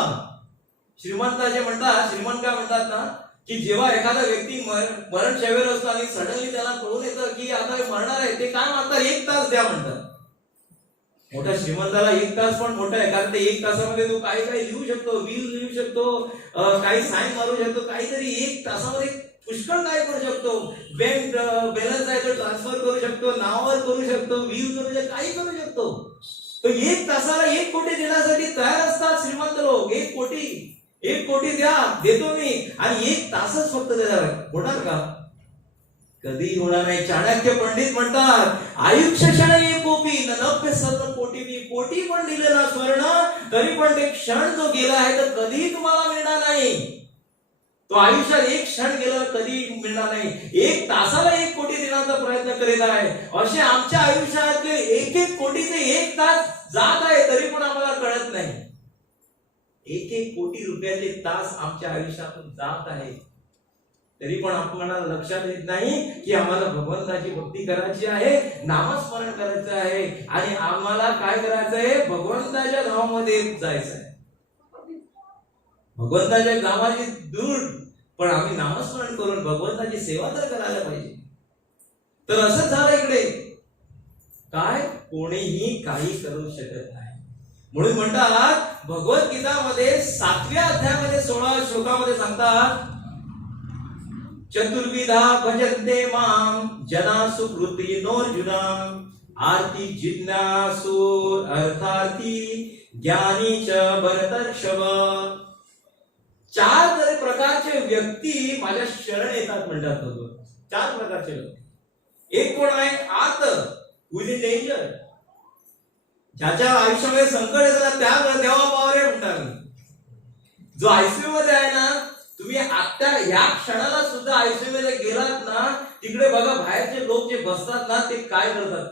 श्रीमंताचे म्हणतात, श्रीमंत काय म्हणतात ना, की जेव्हा एखादा व्यक्ती मरणशय्यावर असतो आणि सडनली त्याला कळून येतं की आता मरणार आहे, ते काय म्हणतात, 1 तास द्या म्हणतात. मोठ्या श्रीमंताला 1 तास पण मोठा आहे, कारण ते 1 तासामध्ये तू काही लिहू शकतो, बिल लिहू शकतो, काही साईन मारू शकतो, काहीतरी 1 तासामध्ये पुष्कळ काय करू शकतो. बँक बॅलन्स आहे तो ट्रान्सफर करू शकतो, नावावर करू शकतो, बिल करू शकतो, काही करू शकतो. तो 1 तासाला 1 कोटी देण्यासाठी तयार असतात श्रीमंत लोक. 1 कोटी द्या, देतो मी, आणि 1 तासच फक्त देणार. होणार का? कधी होणार नाही. चाणक्य पंडित म्हणतात, आयुष्य क्षण एक कोटी नभ्य सत कोटी. कोटी पण दिले ना स्वर्ण, तरी पण ते क्षण जो गेला आहे तर कधी तुम्हाला मिळणार नाही. तो आयुष्यात 1 क्षण गेला कधी मिळणार नाही. 1 तासाला 1 कोटी देण्याचा प्रयत्न करीत आहे. असे आमच्या आयुष्यातले 1 कोटीचे 1 तास जात आहे, तरी पण आम्हाला कळत नाही. 1 कोटी रुपयाचे तास आमच्या आयुष्यातून जात आहे, तरी पण आपल्याला लक्षात येत नाही की आम्हाला भगवंताची भक्ती करायची आहे, नामस्मरण करायचं आहे, आणि आम्हाला काय करायचं आहे, भगवंताच्या धामामध्ये जायचं आहे. भगवंताच्या नावाची दूर, पण आम्ही नामस्मरण करून भगवंताची सेवा तर करायला पाहिजे. तर असंच झालं इकडे, काय कोणीही काही करू शकत नाही. म्हणून म्हणतात भगवद्गीतामध्ये 7व्या अध्यायामध्ये 16 श्लोकामध्ये सांगतात, चतुर्विधा भजन्ते माम जना सुकृतिनोर्जुना आर्ति जिज्ञासु अर्थार्थी ज्ञानी च भरतर्षभ. 4 प्रकारचे व्यक्ती माझ्या शरण येतात म्हणतात भगवान. 4 प्रकारचे लोक. एक कोण आहे, आर्त, हु इज इन डेंजर, ज्याच्या आयुष्यामध्ये संकट येतं त्या देवा पावरे म्हणतात. जो आयसीयू मध्ये आहे ना, तुम्ही आता या क्षणाला सुद्धा आयसीयू मध्ये गेलात ना, तिकडे बघा बाहेरचे लोक जे बसतात ना, ते काय करतात.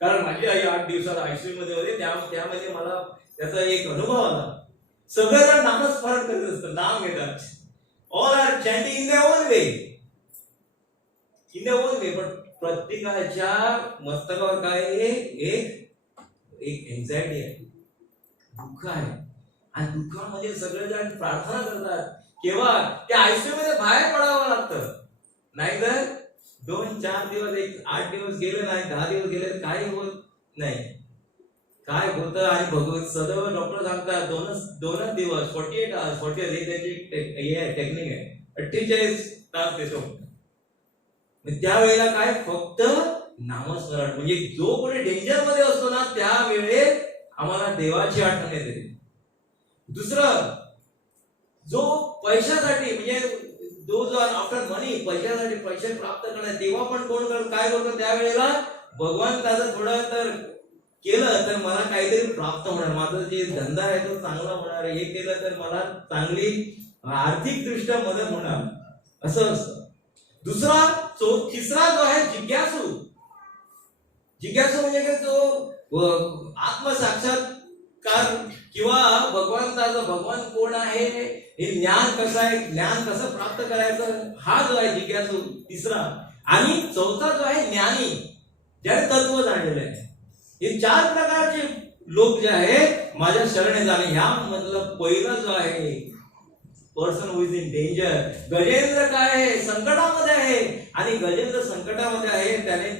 कारण माझी आई 8 दिवसात आयसीयू मध्ये होते, त्यामध्ये मला त्याचा एक अनुभव आला. सगळेजण नामस्मरण करत असतात, नाम घेतात. All are chanting in their own way, पण प्रत्येकाच्या मस्तकावर काय आहे, एक एन्झायटी आहे, दुःख आहे. आणि दुःखामध्ये सगळेजण प्रार्थना करतात, केव्हा त्या आयसीयू मध्ये बाहेर पडावं लागतं. नाहीतर 2-4 दिवस, 8 दिवस गेले नाही, 10 दिवस गेले, काही होत नाही. काय होतं, आणि भगवत सदैव डॉक्टर सांगतात 2 दिवस 48 तास, 48 त्याची टेक्निक आहे, 48 तास देतो. त्यावेळेला काय, फक्त नामस्मरण. म्हणजे जो कोणी डेंजर मध्ये असतो ना, त्यावेळेस आम्हाला देवाची आठवण येते. दुसरं, जो पैशासाठी, म्हणजे जो आफ्टर मनी, पैशासाठी, पैसे प्राप्त करणे, तेव्हा पण कोण काय करतो, त्यावेळेला भगवंताचं थोडं तर केलं तर मला काहीतरी प्राप्त होणार, माझा जे धंदा आहे तो चांगला होणार, हे केलं तर मला चांगली आर्थिक दृष्ट्या मदत होणार, असं असतं. तिसरा जो आहे जिज्ञासू. जिज्ञासू म्हणजे काय, तो आत्मसाक्षात्कार किंवा भगवान कोण आहे, हे ज्ञान कसं आहे, ज्ञान कसं प्राप्त करायचं, हा जो आहे जिज्ञासू तिसरा. आणि चौथा जो आहे ज्ञानी, ज्याने तत्व जाणलेलं आहे. हे 4 प्रकारचे लोक जे आहेत माझ्या शरणे जाणे, ह्या मधलं पहिला जो आहे person who is in danger. Gajendra काय आहे, संकटामध्ये आहे. आणि गजेंद्र संकटामध्ये आहे, त्याने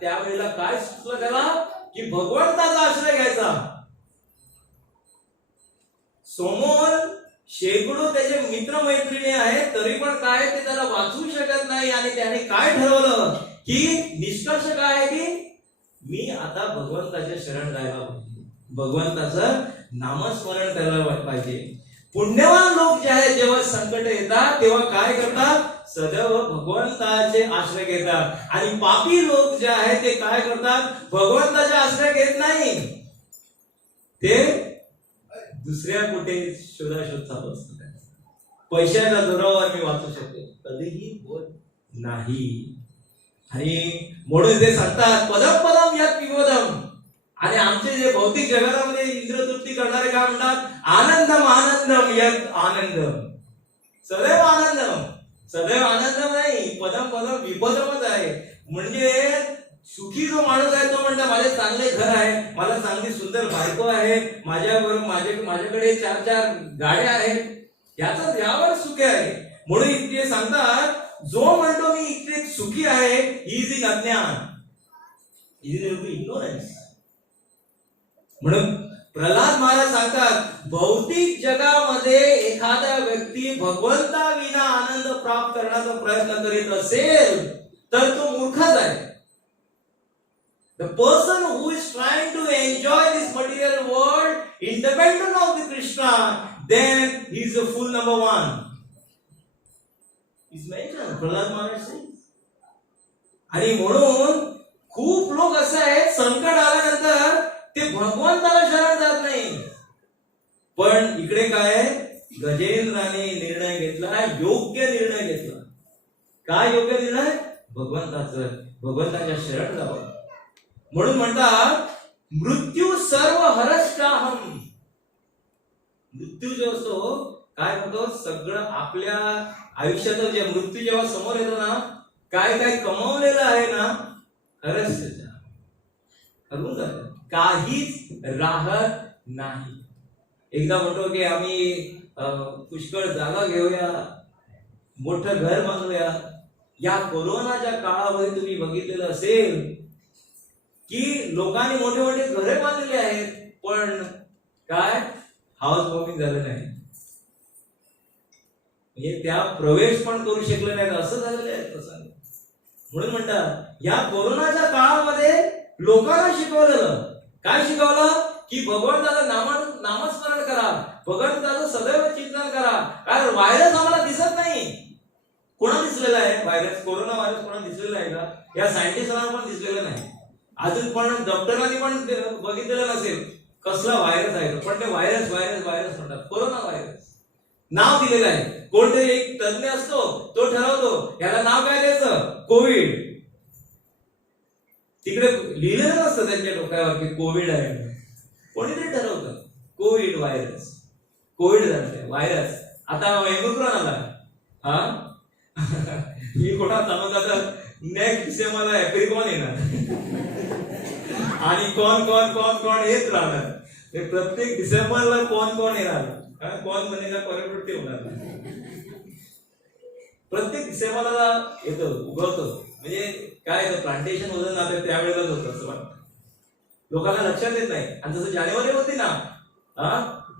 त्यावेळेला काय सुचलं त्याला, की भगवंताचा आश्रय घ्यायचा. समोर शेकडो त्याचे मित्रमैत्रिणी आहेत, तरी पण काय ते त्याला वाचवू शकत नाही. आणि त्याने काय ठरवलं, की निष्कर्ष काय आहे, की मी आता भगवंताच्या शरण जायला पाहिजे, भगवंताचं नामस्मरण करायला पाहिजे. पुण्यवान लोक जे आहेत जेव्हा संकट येतात तेव्हा काय करतात, सदैव भगवंताचे आश्रय घेतात. आणि पापी लोक जे आहेत ते काय करतात, भगवंताचे आश्रय घेत नाही, ते दुसऱ्या कुठे शोधाशोध चालू असतात. पैशाच्या जोरावर मी वाचू शकतो, कधीही होत नाही. आणि म्हणून ते सांगतात पदम पदम यात विवदम. आणि आमचे जे भौतिक जगामध्ये इंद्रतृप्ती करणारे काय म्हणतात, आनंदम आनंदम यत आनंदम. सदैव आनंदम, सदैव आनंदम नाही, पदम पदम विपदमच आहे. म्हणजे सुखी जो माणूस आहे तो म्हणतो माझे चांगले घर आहे, मला चांगली सुंदर बायको आहे, माझ्याकडे 4 गाड्या आहेत, यावर सुखी आहे. म्हणून इतके सांगतात, जो म्हणतो मी इतके सुखी आहे, ही इज इन अज्ञान, इज इन इग्नोरन्स. म्हणून प्रल्हाद महाराज सांगतात, भौतिक जगामध्ये एखादा व्यक्ती भगवंता विना आनंद प्राप्त करण्याचा प्रयत्न करीत असेल तर तो मूर्खच आहे. The person who is trying to enjoy this material world independent of the Krishna, then he is a fool number 1. Is mentioned, Pralhad Maharaj says. आणि म्हणून खूप लोक असं आहे, संकट आल्यानंतर ते भगवंताला शरण जात नाही. पण इकडे काय, गजेंद्राने निर्णय घेतला, योग्य निर्णय घेतला. काय योग्य निर्णय, भगवंताच्या शरण जावं. म्हणून म्हणतात मृत्यू सर्व हरष्टाहम. मृत्यू जो असतो काय म्हणतो, सगळं आपल्या आयुष्याचं जे मृत्यू जेव्हा समोर येतो ना, काय काय कमवलेलं आहे ना, हरष्ट हरवून जातं, काहीच राहत नाही. एकदा म्हणतो की आम्ही पुष्कळ जागा घेऊया, मोठं घर बांधूया. या कोरोनाच्या काळामध्ये तुम्ही बघितलेलं असेल की लोकांनी मोठे मोठे घरे बांधलेले आहेत, पण काय हाऊस वॉर्मिंग झालं नाही, म्हणजे त्या प्रवेश पण करू शकले नाहीत, असं झालेलं आहे प्रसंग. म्हणून म्हणतात या कोरोनाच्या काळामध्ये लोकांना शिकवलेलं, काय शिकवलं, की भगवंताचं नामस्मरण करा, भगवंताचं सदैव चिंतन करा. कारण व्हायरस आम्हाला दिसत नाही. कोणा दिसलेला आहे व्हायरस, कोरोना व्हायरस कोणा दिसलेला आहे का, या सायंटिस्टांना पण दिसलेलं नाही अजून, पण डॉक्टरांनी पण बघितलेलं नसेल कसला व्हायरस आहे, पण ते व्हायरस व्हायरस व्हायरस म्हणतात, कोरोना व्हायरस नाव दिलेलं आहे. कोणतरी एक तज्ञ असतो, तो ठरवतो याला नाव काय द्यायचं, कोविड. तिकडे लिहिलेलं नसतं त्यांच्या डोक्यावर की कोविड आहे, कोणीतरी ठरवतं कोविड व्हायरस, कोविड झालं व्हायरस. आता ओमिक्रॉन आला, हा मी कोणा सांगत आता नेक्स्ट डिसेंबरला एप्रिकॉन येणार आणि कोण येत राहणार. प्रत्येक डिसेंबरला कोण येणार, कोण बनेगा करोडपती होणार. प्रत्येक डिसेंबरला येतो, उगवतो. म्हणजे काय प्लांटेशन होतं ना, त्यावेळेलाच होतं असं वाटतं, लोकांना लक्षात येत नाही. आणि जसं जानेवारी होती ना,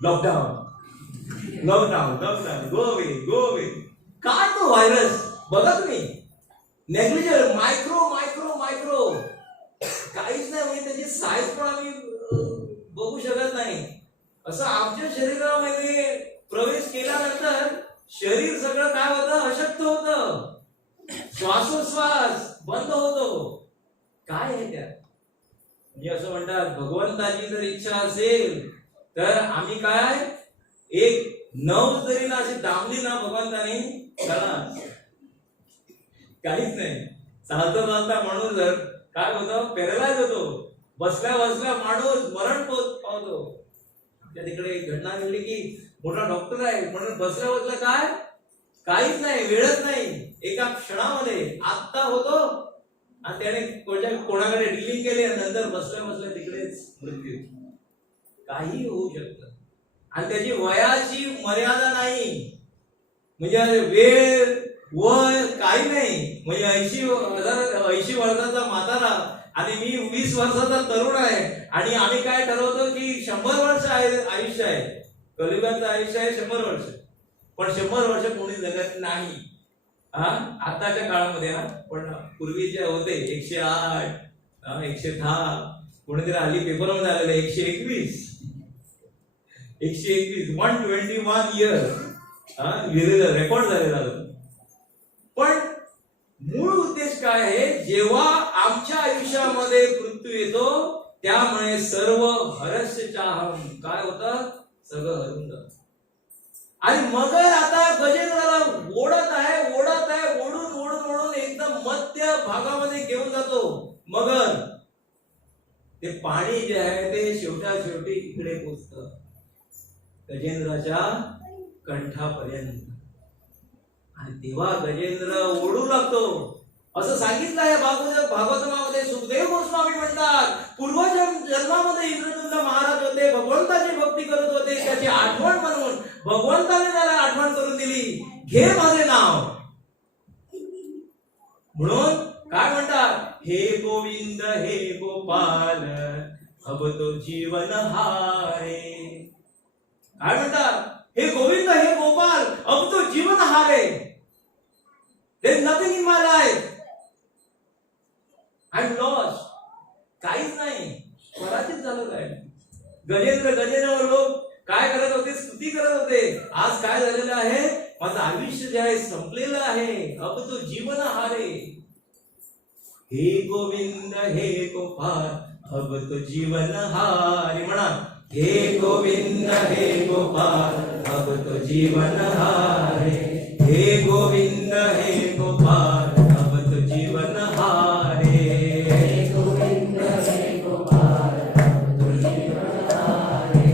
लॉकडाऊन गो अवे, काय तो व्हायरस बघा तुम्ही, नेग्लिजर, मायक्रो काहीच नाही, म्हणजे त्याची साईज पण आम्ही बघू शकत नाही. असं आमच्या शरीरामध्ये प्रवेश केल्यानंतर शरीर सगळं काय होतं, अशक्त होतं, श्वासोश्वास बंद होतो. काय आहे त्यात, म्हणतात भगवंताची जर इच्छा असेल तर आम्ही काय एक नव जरी ना अशी दामली ना भगवंताने त्याला काहीच नाही. चालता चालता माणूस जर काय होतं पॅरालाइज होतो, बसल्या बसल्या माणूस मरण पावतो. आपल्या तिकडे एक घटना घडली की मोठा डॉक्टर आहे म्हणून बसल्या बसल्या काय काहीच नाही, वेळच नाही, एका क्षणामध्ये आत्ता होतो आणि त्याने कोणाकडे डिलिंग केले आणि नंतर बसल्या बसल्या तिकडेच मृत्यू. काही होऊ शकतं आणि त्याची वयाची मर्यादा नाही, म्हणजे वेळ वय काही नाही. म्हणजे 80 वर्षाचा म्हातारा आणि मी 20 वर्षाचा तरुण आहे आणि आम्ही काय ठरवतो की 100 वर्ष आयुष्य आहे, कलियुगाचं आयुष्य आहे 100 वर्ष, पण 100 वर्ष कोणी जगत नाही. आताच्या काळामध्ये पण पूर्वी जे होते 108 110 कोणीतरी आली पेपरमध्ये आलेलं 121 121 इयर लिहिलेलं रेकॉर्ड झालेला. पण मूळ उद्देश काय आहे, जेव्हा आमच्या आयुष्यामध्ये मृत्यू येतो त्यामुळे सर्व हरस्य चाहम काय होतं, सगळं हरून जातं. आणि मगर आता गजेंद्राला ओढत आहे ओढून एकदम मध्य भागामध्ये घेऊन जातो. मगर ते पाणी जे आहे ते शेवटी इकडे पोचतं गजेंद्राच्या कंठापर्यंत. आणि तेव्हा गजेंद्र ओढू लागतो. असं सांगितलं आहे भागवतमामध्ये. सुखदेव गोस्वामी म्हणतात पूर्वजन्मामध्ये इंद्रदुम्न महाराज होते, भगवंताची भक्ती करत होते, त्याची आठवण म्हणून भगवंताने त्याला आठवण करून दिली, घे माझे नाव. म्हणून काय म्हणतात, हे गोविंद हे गोपाल अब तो जीवन हारे. काय म्हणतात, हे गोविंद हे गोपाल अब तो जीवन हारे. There is nothing in my life. I'm lost. काहीच नाही, पराजित झालो. काय गजेंद्र लोक काय करत होते, स्तुती करत होते. आज काय झालेलं आहे, माझं आयुष्य जे आहे संपलेलं आहे. अब तो जीवन हारे. हे गोविंद हे गोपाल अब तो जीवन हारे. म्हणा, हे गोविंद हे गोपाल अब तो जीवन हारे. हे गोविंद हे गोपाल अब तो जीवन हारे. हे गोविंद हे गोपाल अब तो जीवन हारे.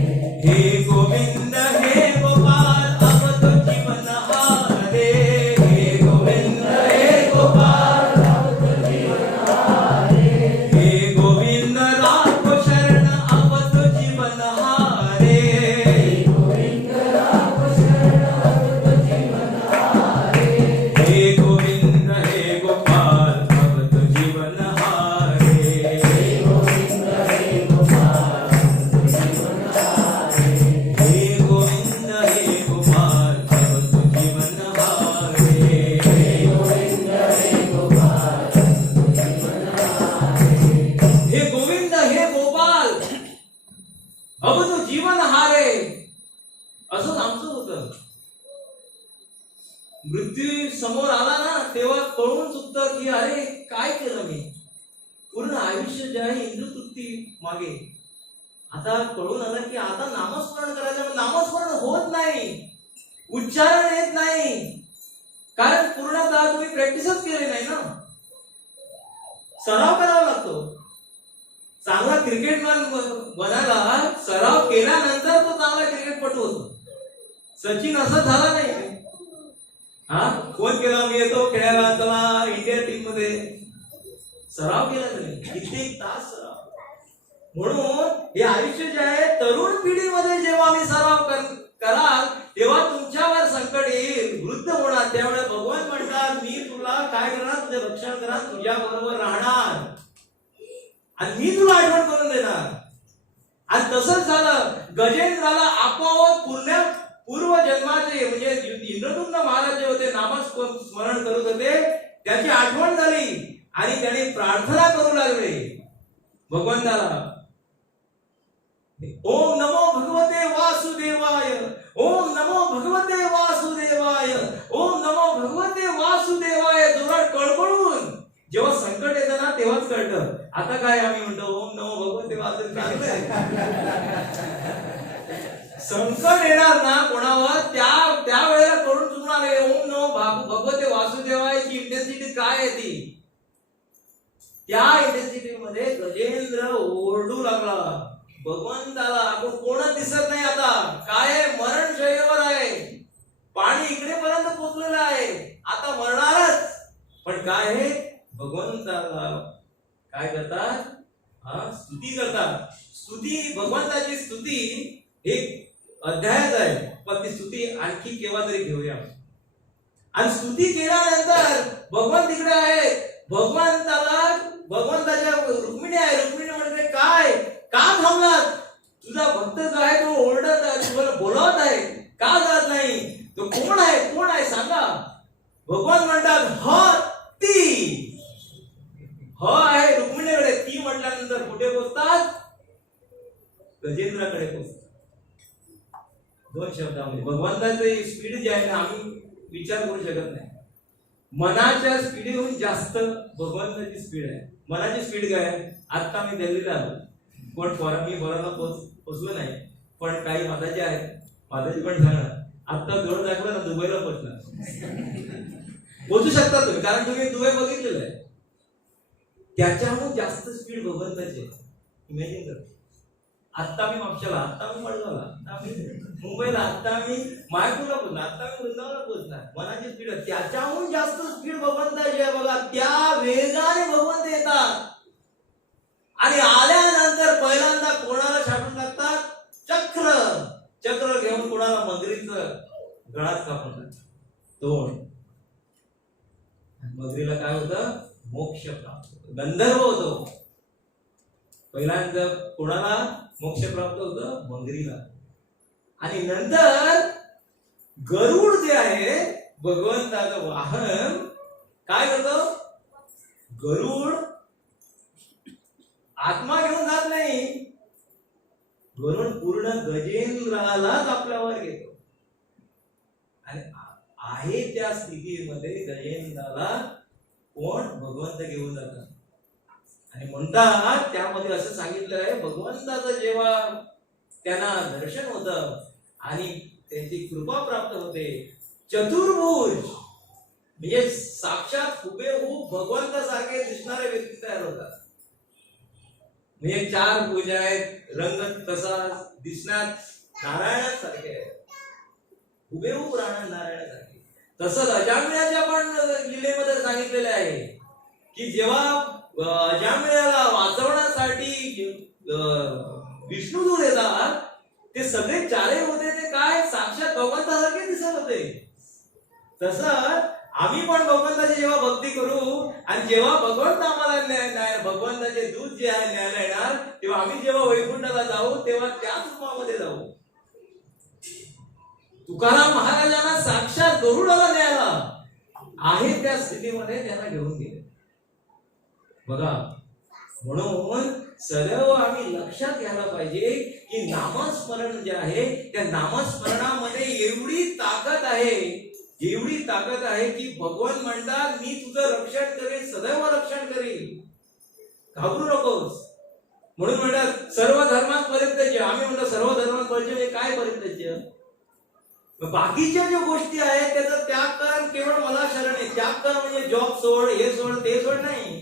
हे गोविंद हे गोपाल अब तो जीवन हारे. हे गोविंद हे गोपाल अब तो जीवन हारे. हे गोविंद राखो शरण अब तो जीवन हारे. हे गोविंद राखो शरण अब तो जीवन हारे. हे गोविंद हे गोपाल अब तो जीवन हारे. हे गोविंद हे गोपाल अब तो जीवन हारे. हे गोविंद हे गोपाल अब तो जीवन हारे. हे गोविंद हे गोपाल अब तो जीवन हारे. हे गोविंद हे गोपाल अब तो जीवन हारे. असं आमचं होतं. मृत्यू समोर आला ना तेव्हा कळून चुकतं की अरे काय केलं मी. पूर्ण आयुष्य जे आहे इंद्रतृप्ती मागे. आता कळून आलं की आता नामस्मरण करायचं, नामस्मरण होत नाही, उच्चारण येत नाही, कारण पूर्णतः तुम्ही प्रॅक्टिसच केली नाही ना. सराव करावा लागतो. चांगला क्रिकेटमॅन बनायला सराव केल्यानंतर तो चांगला क्रिकेटपटू होतो. सचिन असं झाला नाही. फोन केला मी येतो खेळायला, चला इंडिया टीम मध्ये. सराव केला नाही, कित्येक तास सराव. म्हणून हे आयुष्य जे आहे तरुण पिढीमध्ये जेव्हा मी सराव कराल तेव्हा तुमच्यावर संकट येईल, वृद्ध होणार. त्यामुळे भगवान म्हणतात मी तुला काय करणार, तुझे रक्षण करणार, तुझ्या बरोबर राहणार आणि मी तुला आठवण करून देणार. आणि तसंच झालं. गजेंद्राला आपोआप पूर्व जन्माचे म्हणजे इंद्रदुम्न महाराज जे होते नामस्मरण करत होते त्याची आठवण झाली आणि त्याने प्रार्थना करू लागले भगवंताला. ओम नमो भगवते वासुदेवाय. ओम नमो भगवते वासुदेवाय. ओम नमो भगवते वासुदेवाय. जोरात कळकळून. जेव्हा संकट येतं ना तेव्हाच कळतं. आता काय आम्ही म्हणतो ओम नमो भगवते वासुदेवाय. चांगलं संकट येणार ना कोणावर त्या वेळेला करून चुकणार आहे. ओम नमो भगवते वासुदेवाची इंटेन्सिटी काय आहे ती, त्या इंटेन्सिटी मध्ये गजेंद्र ओरडू लागला भगवंताला. आपण कोणच दिसत नाही आता, काय मरण शय्येवर आहे, पाणी इकडे पर्यंत पोहोचलेलं आहे, आता मरणारच. पण काय आहे, भगवंताला काय करतात, स्तुती करतात. स्तुती, भगवंताची स्तुती एक अध्यायच आहे, पण ती स्तुती आणखी केव्हा तरी घेऊया. आणि स्तुती केल्यानंतर भगवंत तिकडे आहे, भगवंताच्या रुक्मिणी आहे. रुक्मिणी म्हणते काय, का थांबलात, तुझा भक्त जो आहे तो ओरडत आहे, तुम्हाला बोलवत आहे, का जात नाही, तो कोण आहे सांगा. भगवान म्हणतात ती आहे रुक्मिणीकडे. ती म्हटल्यानंतर कुठे पोचतात, गजेंद्राकडे पोचतात. 2 शब्दामध्ये भगवंताचे स्पीड जे आहे ना, आम्ही विचार करू शकत नाही. मनाच्या स्पीडहून जास्त भगवंताची स्पीड आहे. मनाची स्पीड काय आहे, आता मी दिल्लीला आलो, पण मी फॉरेनला पोचलो नाही, पण काही माताजी आहेत, माताजी पण सांगणार आता जोड दाखवला ना दुबईला पोचू शकता तुम्ही, कारण तुम्ही दुबई बघितलेलं आहे. त्याच्याहून जास्त स्पीड भगवंताची आहे. इमॅजिन कर, आता मी मापशाला, आता मी मडगावला, आता मी मुंबईला, आता मी मायपूरला पोहोचणार, आता मी वृंदावनला पोहोचणार. मनाची स्पीड त्याच्याहून जास्त स्पीड भगवंताची आहे. बघा, त्या वेगाने भगवंत येतात आणि आल्यानंतर पहिल्यांदा कोणाला छाटून टाकतात, चक्र घेऊन कोणाला मगरीचं गळाच कापून टाकतात, तोंड. मगरीला काय होतं, मोक्ष प्राप्त होतो, गंधर्व होतो. पहिल्यांदा कोणाला मोक्ष प्राप्त होतं, मगरीला. आणि नंतर गरुड जे आहे भगवंताचं वाहन, काय करतो, गरुड आत्मा घेऊन जात नाही, गरुड पूर्ण गजेंद्रालाच आपल्यावर घेतो. आणि आहे त्या स्थितीमध्ये गजेंद्राला कोण, भगवंत घेऊन जातात. आणि म्हणतात त्यामध्ये असं सांगितलं आहे, भगवंताचं जेव्हा त्यांना दर्शन होतं आणि त्यांची कृपा प्राप्त होते, चतुर्भुज म्हणजे साक्षात हुबेहूब भगवंतासारखे दिसणारे व्यक्ती तयार होतात. म्हणजे 4 भुजा आहेत, रंग तसा दिसण्यात नारायणासारखे आहे, हुबेहूब नारायणासारखे. तसंच अजामिळाच्या पण लीलेमध्ये सांगितलेले आहे की जेव्हा अजामिळाला वाचवण्यासाठी विष्णुदूत येतात, ते सगळे 4 होते, ते काय साक्षात भगवंतासारखे दिसत होते. तसं आम्ही पण भगवंताची जेव्हा भक्ती करू आणि जेव्हा भगवंत आम्हाला भगवंताचे दूत जे आहे न्यायला येणार, तेव्हा आम्ही जेव्हा वैकुंठाला जाऊ तेव्हा त्याच रूपामध्ये जाऊ. तुकाराम महाराजांना साक्षात गरुडाला न्यायला आहे त्या स्थितीमध्ये त्यांना घेऊन गेले. बघा, म्हणून सदैव आम्ही लक्षात घ्यायला पाहिजे की नामस्मरण जे आहे त्या नामस्मरणामध्ये एवढी ताकद आहे की भगवान म्हणतात मी तुझं रक्षण करेन, सदैव रक्षण करेन, घाबरू नकोस. म्हणून म्हणतात सर्व धर्मात परित्यज्य. आम्ही म्हणतो सर्व धर्मात परित्यज्य काय परित्यज्य, बाकीच्या ज्या गोष्टी आहेत त्याचा त्याग कर, केवळ मला शरण आहे. त्याग कर म्हणजे जॉब सोड, हे सोड, ते सोड नाही,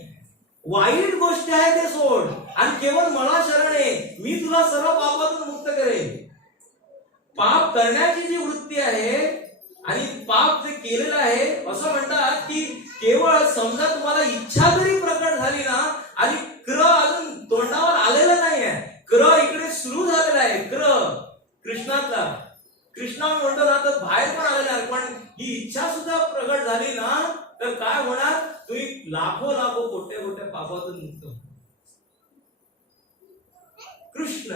वाईट गोष्टी आहे ते सोड आणि केवळ मला शरण आहे, मी तुला सर्व पापातून मुक्त करेन. पाप करण्याची जी वृत्ती आहे आणि पाप जे केलेलं आहे, असं म्हणतात की केवळ समजा तुम्हाला इच्छा जरी प्रकट झाली ना आणि क्र अजून तोंडावर आलेलं नाहीये, क्र इकडे सुरू झालेला आहे, कृष्णातला कृष्णा म्हणतो ना तर बाहेर पण आलेला आहे, पण ही इच्छा सुद्धा प्रकट झाली ना तर काय होणार, तुम्ही लाखो कोट्या पापातून मुक्त होणार. कृष्ण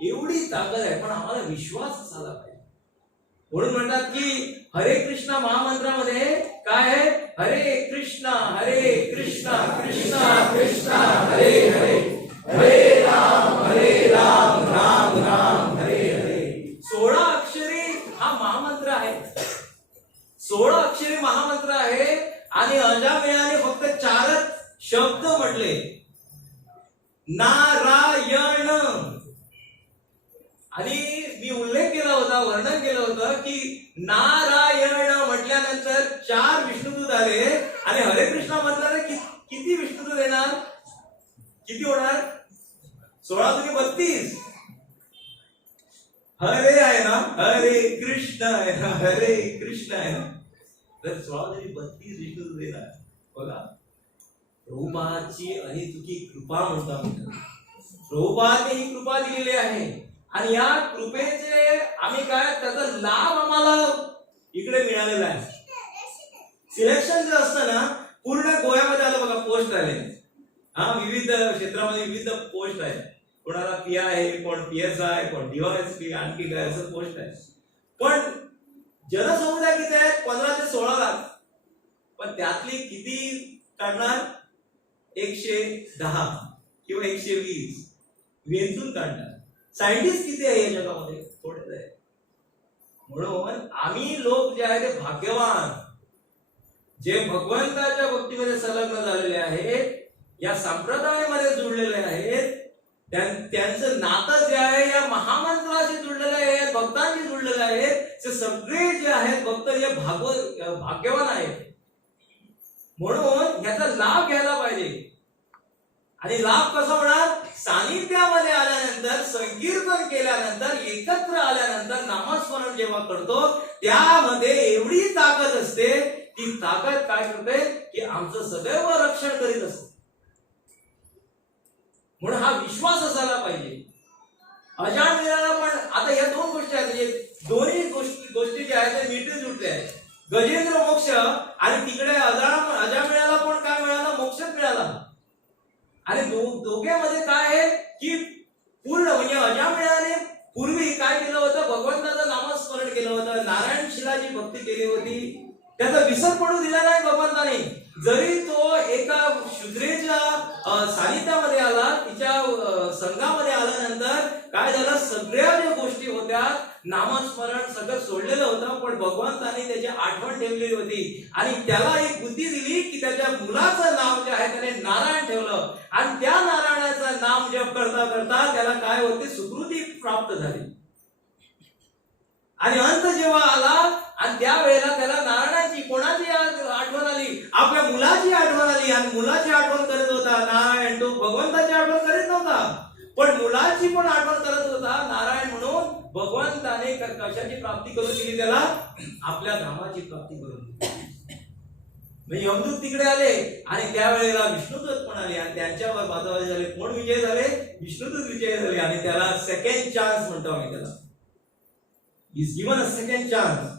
एवढी ताकद आहे, पण आम्हाला विश्वास असायला पाहिजे. म्हणून म्हणतात की हरे कृष्णा महामंत्रामध्ये काय आहे, हरे कृष्णा कृष्णा कृष्णा हरे हरे, हरे राम राम राम हरे हरे. 16 अक्षरी हा महामंत्र आहे, 16 अक्षरी महामंत्र आहे. आणि अजामिळाने फक्त 4च शब्द म्हटले. नारायण. आणि मी उल्लेख केला होता, वर्णन केलं होतं की नारायण म्हटल्यानंतर 4 विष्णुदूत आले आणि हरे कृष्णा म्हटलं किती विष्णुदूत येणार? किती होणार? 16 दुनी 32. हरे आहे ना, हरे कृष्ण आहे ना, हरे कृष्ण आहे ना, तर 16 दुनी 32 विष्णुदूत येणार. बघा, प्रभुपादाची अहेतुकी कृपा म्हणतात. प्रभुपादाने ही कृपा दिलेली आहे आणि या कृपेचे आम्ही काय, त्याचा लाभ आम्हाला इकडे मिळालेला आहे. सिलेक्शन जे असतं ना, पूर्ण गोव्यामध्ये आलं बघा, पोस्ट आले. विविध क्षेत्रामध्ये विविध पोस्ट आहे. कोणाला पी आहे, कोण PSI, कोण DYSP, आणखी काय असं पोस्ट आहे. पण जनसमुदाय किती आहे? 15 ते 16 लाख. पण त्यातली किती काढणार? 110 किंवा 120 वेंचून काढणार. सायंटिस्ट किती आहे या जगामध्ये? थोडेच आहे. म्हणून आम्ही लोक जे आहे ते भाग्यवान, जे भगवंताच्या भक्तीमध्ये संलग्न झालेले आहेत, या संप्रदायामध्ये जुळलेले आहेत, त्यांचं नातं जे आहे या महामंत्राशी जुळलेलं आहे, भक्तांशी जुळलेलं आहे, ते सगळे जे आहेत भक्त हे भाग्यवान आहेत. म्हणून याचा लाभ घ्यायला पाहिजे. आणि लाभ कसा होणार? सानिध्यामध्ये आल्यानंतर, संकीर्तन केल्यानंतर, एकत्र आल्यानंतर नामस्मरण जेव्हा करतो त्यामध्ये एवढी ताकद असते, ती ताकद काय करते की आमचं सदैव रक्षण करीत असते. म्हणून हा विश्वास असायला पाहिजे. अजामिळाला पण आता या 2 गोष्टी आहेत, म्हणजे दोन्ही गोष्टी ज्या आहेत त्या मिळते जुळते आहेत. गजेंद्र मोक्ष आणि तिकडे अजामिळाला पण काय मिळाला? मोक्षच मिळाला. आणि दोघेमध्ये काय आहे की पूर्ण म्हणजे अजामिळाने पूर्वी काय केलं होतं? भगवंताचं नामस्मरण केलं होतं, नारायण शिलाची भक्ती केली होती, त्याचा विसर पडू दिला नाही भगवंताने. जरी तो एका शूद्रेच्या सानिध्यामध्ये आला, तिच्या संघामध्ये आल्यानंतर काय झालं? सगळ्या ज्या गोष्टी होत्या, नामस्मरण सगळं सोडलेलं होतं, पण भगवंताने त्याची आठवण ठेवलेली होती आणि त्याला एक बुद्धी दिली की त्याच्या मुलाचं नाव जे आहे त्याने नारायण ठेवलं आणि त्या नारायणाचं नाम जप करता करता त्याला काय होते? सुकृती प्राप्त झाली. आणि अंत जेव्हा आला आणि त्यावेळेला त्याला नारायणाची कोणाची आठवण आली? आपल्या मुलाची आठवण आली. आणि मुलाची आठवण करत होता नारायण, तो भगवंताची आठवण करीत नव्हता, पण मुलाची पण आठवण करत होता नारायण. म्हणून भगवंताने कशाची प्राप्ती करून दिली त्याला? आपल्या धामाची प्राप्ती करून दिली. यमदूत तिकडे आले आणि त्यावेळेला विष्णुदूत पण आले आणि त्यांच्यावर बाजाबाजी झाले. कोण विजय झाले? विष्णुदूत विजय झाले. आणि त्याला सेकंड चान्स म्हणतो आम्ही त्याला. Is given a second chance.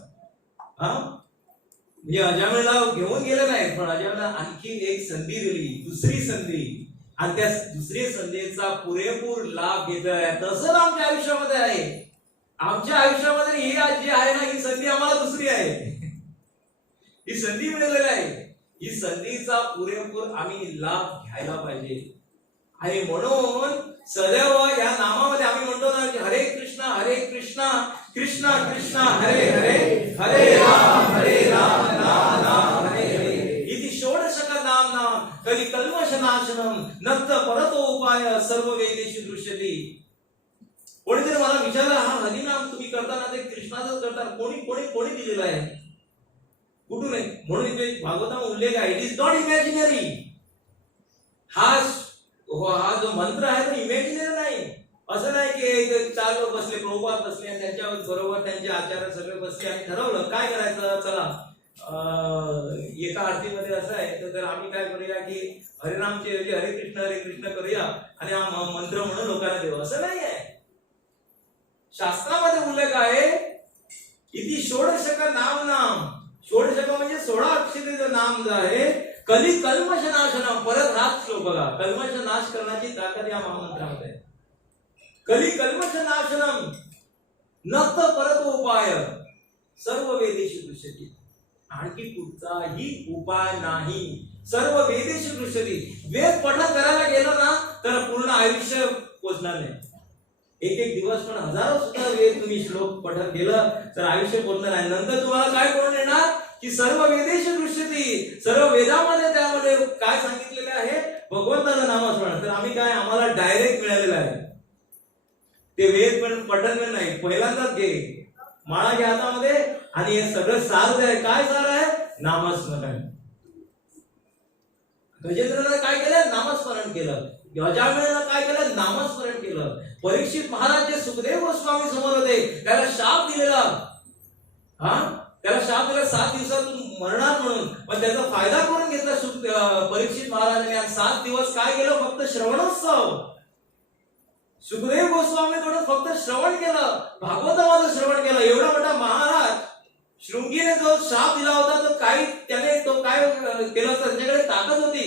म्हणजे अजामिळला घेऊन गेले नाही, पण अजामिळला आणखी एक संधी दिली, दुसरी संधी. आणि त्या दुसरी संधीचा पुरेपूर लाभ घेत आहे. तसंच आमच्या आयुष्यामध्ये आहे. आमच्या आयुष्यामध्ये ही जी आहे ना, ही संधी आम्हाला दुसरी आहे. ही संधी मिळालेली आहे. ही संधीचा पुरेपूर आम्ही लाभ घ्यायला पाहिजे. आणि म्हणून सदैव या नामामध्ये आम्ही म्हणतो ना की हरे कृष्णा कृष्णा कृष्णा हरे हरे, हरे राम राम राम हरे हरे. इति षोडशक नाम कली कल्मष नाशनम नत्त परतो उपाय सर्व वेदेषु दृश्यते. कोणीतरी मला विचारलं, हा हरिनाम तुम्ही करताना ते कृष्णाचंच करता, कोणी दिलेला आहे? कुठून आहे? म्हणून इथे भागवतामध्ये उल्लेख आहे, इट इज नॉट इमॅजिनरी. हा जो मंत्र आहे तो इमॅजिनरी नाही. असं नाही की 4 लोक बसले, प्रभुपाद बसले आणि त्यांच्या बरोबर त्यांचे आचार्य सगळे बसले आणि ठरवलं काय करायचं. चला एका आरतीमध्ये असं आहे तर आम्ही काय करूया की हरिनामचे ऐवजी हरे कृष्ण करूया आणि हा मंत्र म्हणून लोकांना देऊ. असं नाही आहे. शास्त्रामध्ये उल्लेख आहे इति षोडशक नाम. षोडशक म्हणजे 16 अक्षराचं नाम जे आहे. कली कल्मष नाशनम. परत हाच श्लोक बघा. कल्मष नाश करण्याची ताकद या महामंत्रामध्ये आहे. कली कल्मष नाशनम नक्त परत उपाय सर्व वेदेषु दृश्यते. आणखी कुठचाही उपाय नाही. सर्व वेदेषु दृश्यते. वेद पठन करायला गेलो ना तर पूर्ण आयुष्य पोचणार नाही. एक दिवस पण हजारो सुद्धा वेद तुम्ही श्लोक पठन केलं तर आयुष्य पोचणार नाही. नंतर तुम्हाला काय करून येणार? की सर्व वेदेश दृश्यती, सर्व वेदामध्ये त्यामध्ये काय सांगितलेलं आहे, भगवंताचं नामस्मरण. तर आम्ही काय, आम्हाला डायरेक्ट मिळालेलं आहे ते वेद, पण पठण पण नाही, पहिल्यांदाच घे, माळा घ्या हातामध्ये आणि हे सगळं सार आहे. काय सार आहे? नामस्मरण. गजेंद्रनं काय केलं? नामस्मरण केलं. गजाननानं काय केलं? नामस्मरण केलं. परीक्षित महाराज जे सुखदेव गोस्वामी समोर होते, त्याला शाप दिलेला, त्याला शाप दिला 7 दिवसातून मरणार म्हणून, पण त्याचा फायदा करून घेतला परीक्षित महाराजांनी. आणि 7 दिवस काय केलं? फक्त श्रवणोत्सव. सुखदेव गोस्वामीकडून फक्त श्रवण केलं, भागवतामध्ये श्रवण केलं. एवढा मोठा महाराज शृंगीने जो शाप दिला होता, तो त्याने तो काय केलं असतं? त्याच्याकडे ताकद होती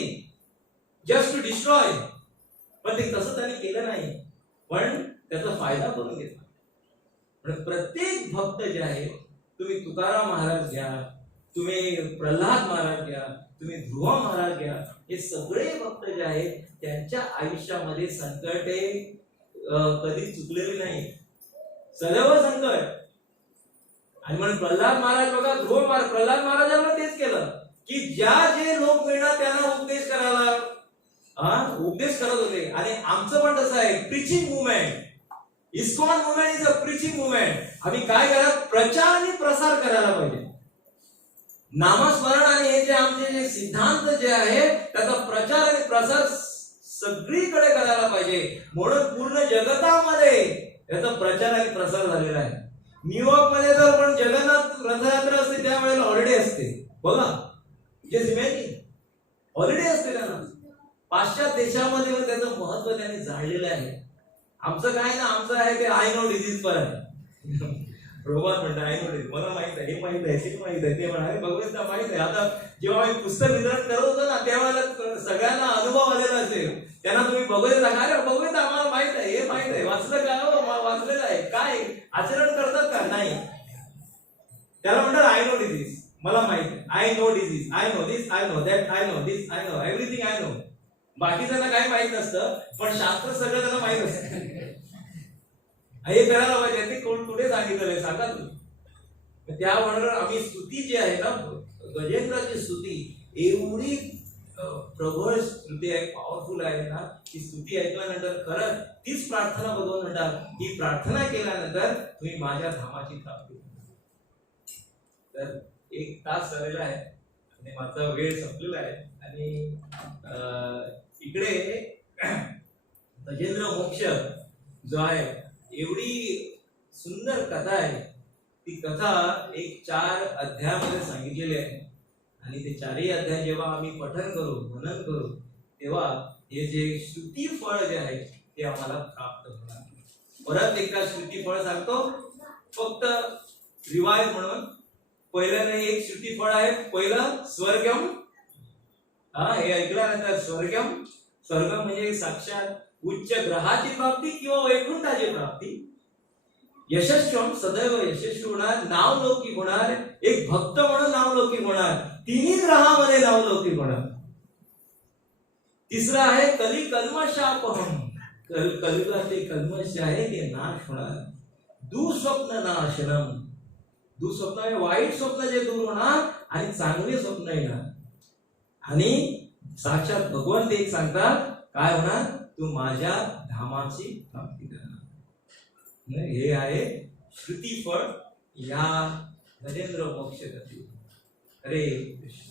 जस्ट टू डिस्ट्रॉय, पण ते तसं त्यांनी केलं नाही, पण त्याचा फायदा करून घेतला. पण प्रत्येक भक्त जे आहे, तुम्ही तुकाराम महाराज घ्या, तुम्ही प्रल्हाद महाराज घ्या, तुम्ही ध्रुव महाराज घ्या, हे सगळे भक्त जे आहेत त्यांच्या आयुष्यामध्ये संकटे कधी चुकलेली नाही, सदैव संकट. आणि म्हणून प्रल्हाद महाराज बघा, ध्रुव महाराज, प्रल्हाद महाराजांना तेच केलं की ज्या जे लोक मिळणार त्यांना उपदेश करायला उपदेश करत होते. आणि आमचं पण तसं आहे, preaching movement. ISKCON movement is a preaching movement. आम्ही काय करा, प्रचार आणि प्रसार करायला पाहिजे. नामस्मरण आणि हे जे आमचे जे सिद्धांत जे आहे त्याचा प्रचार आणि प्रसार सगळीकडे करायला पाहिजे. म्हणून पूर्ण जगतामध्ये याचा प्रचार आणि प्रसार झालेला आहे. न्यूयॉर्क मध्ये तर पण जगन्नाथ रथयात्रा असते, त्यावेळेला हॉलिडे असते बघा, हॉलिडे असते त्यांना. पाश्चात्य देशामध्ये त्याचं महत्व त्यांनी जाणलेलं आहे. आमचं काय ना, आमचं आहे ते आय नो डिझीज पर आहे. प्रभात म्हणतात आय नो डिझीज, मला माहित आहे, हे माहित आहे, ते माहित आहे, ते म्हणाले भगवंता माहित आहे. आता जेव्हा आम्ही पुस्तक वितरण करत होतो ना, त्यावेळेला सगळ्यांना अनुभव आलेला असेल, त्यांना तुम्ही भगवंता अरे भगवंता आम्हाला माहित आहे, हे माहित आहे, वाचलं का? वाचलेलं आहे. काय आचरण करतात का? नाही. त्याला म्हणतात आय नो डिझीज, मला माहित आहे, I know disease, I know this, I know that, I know this, I know everything, I know. बाकीच्यांना काही माहित नसतं, पण शास्त्र सगळं त्यांना माहित असतं. हे करायला पाहिजे, ते कुठे सांगितलं सांगा तुम्ही. त्यामुळे आम्ही स्तुती जी आहे ना, गजेंद्राची स्तुती एवढी प्रबळ स्तुती आहे, पॉवरफुल आहे ना, ती स्तुती ऐकल्यानंतर खरंच तीच प्रार्थना भगवान म्हणतात, ही प्रार्थना केल्यानंतर तुम्ही माझ्या धामाची प्राप्ती. तर 1 तास झालेला आहे आणि माझा वेळ संपलेला आहे. आणि इकडे गजेंद्र मोक्ष जो आहे, एवढी सुंदर कथा आहे. ती कथा 4 अध्यायामध्ये सांगितलेली आहे. आणि ते 4ही अध्याय जेव्हा आम्ही पठन करू, मनन करू, तेव्हा हे जे श्रुती फळ जे आहे ते आम्हाला प्राप्त होणार. परत एकदा श्रुती फळ सांगतो, फक्त रिवाइज म्हणून. पहिल्याने एक श्रुती फळ आहे, पहिलं स्वर्गम. हे ऐकल्यानंतर स्वर्गम, स्वर्ग म्हणजे साक्षात उच्च ग्रहाची प्राप्ती किंवा वैकुंठाची प्राप्ती. यशस्वम, सदैव यशस्वी होणार, नावलौकिक होणार, एक भक्त म्हणून नावलौकिक होणार, 3ही ग्रहामध्ये नावलौकिक होणार. तिसरा आहे कली कल्मशापहम, कलियुगाचे कल्मश आहे ते नाश होणार. दुःस्वप्न नाशनम, दुःस्वप्न म्हणजे वाईट स्वप्न जे दूर होणार आणि चांगले स्वप्न येणार. आणि साक्षात भगवंत एक सांगतात, काय होणार? तू माझ्या धामाची प्राप्ती करणार. हे आहे श्रुती फळ या गजेंद्र मोक्ष गती. हरे कृष्ण.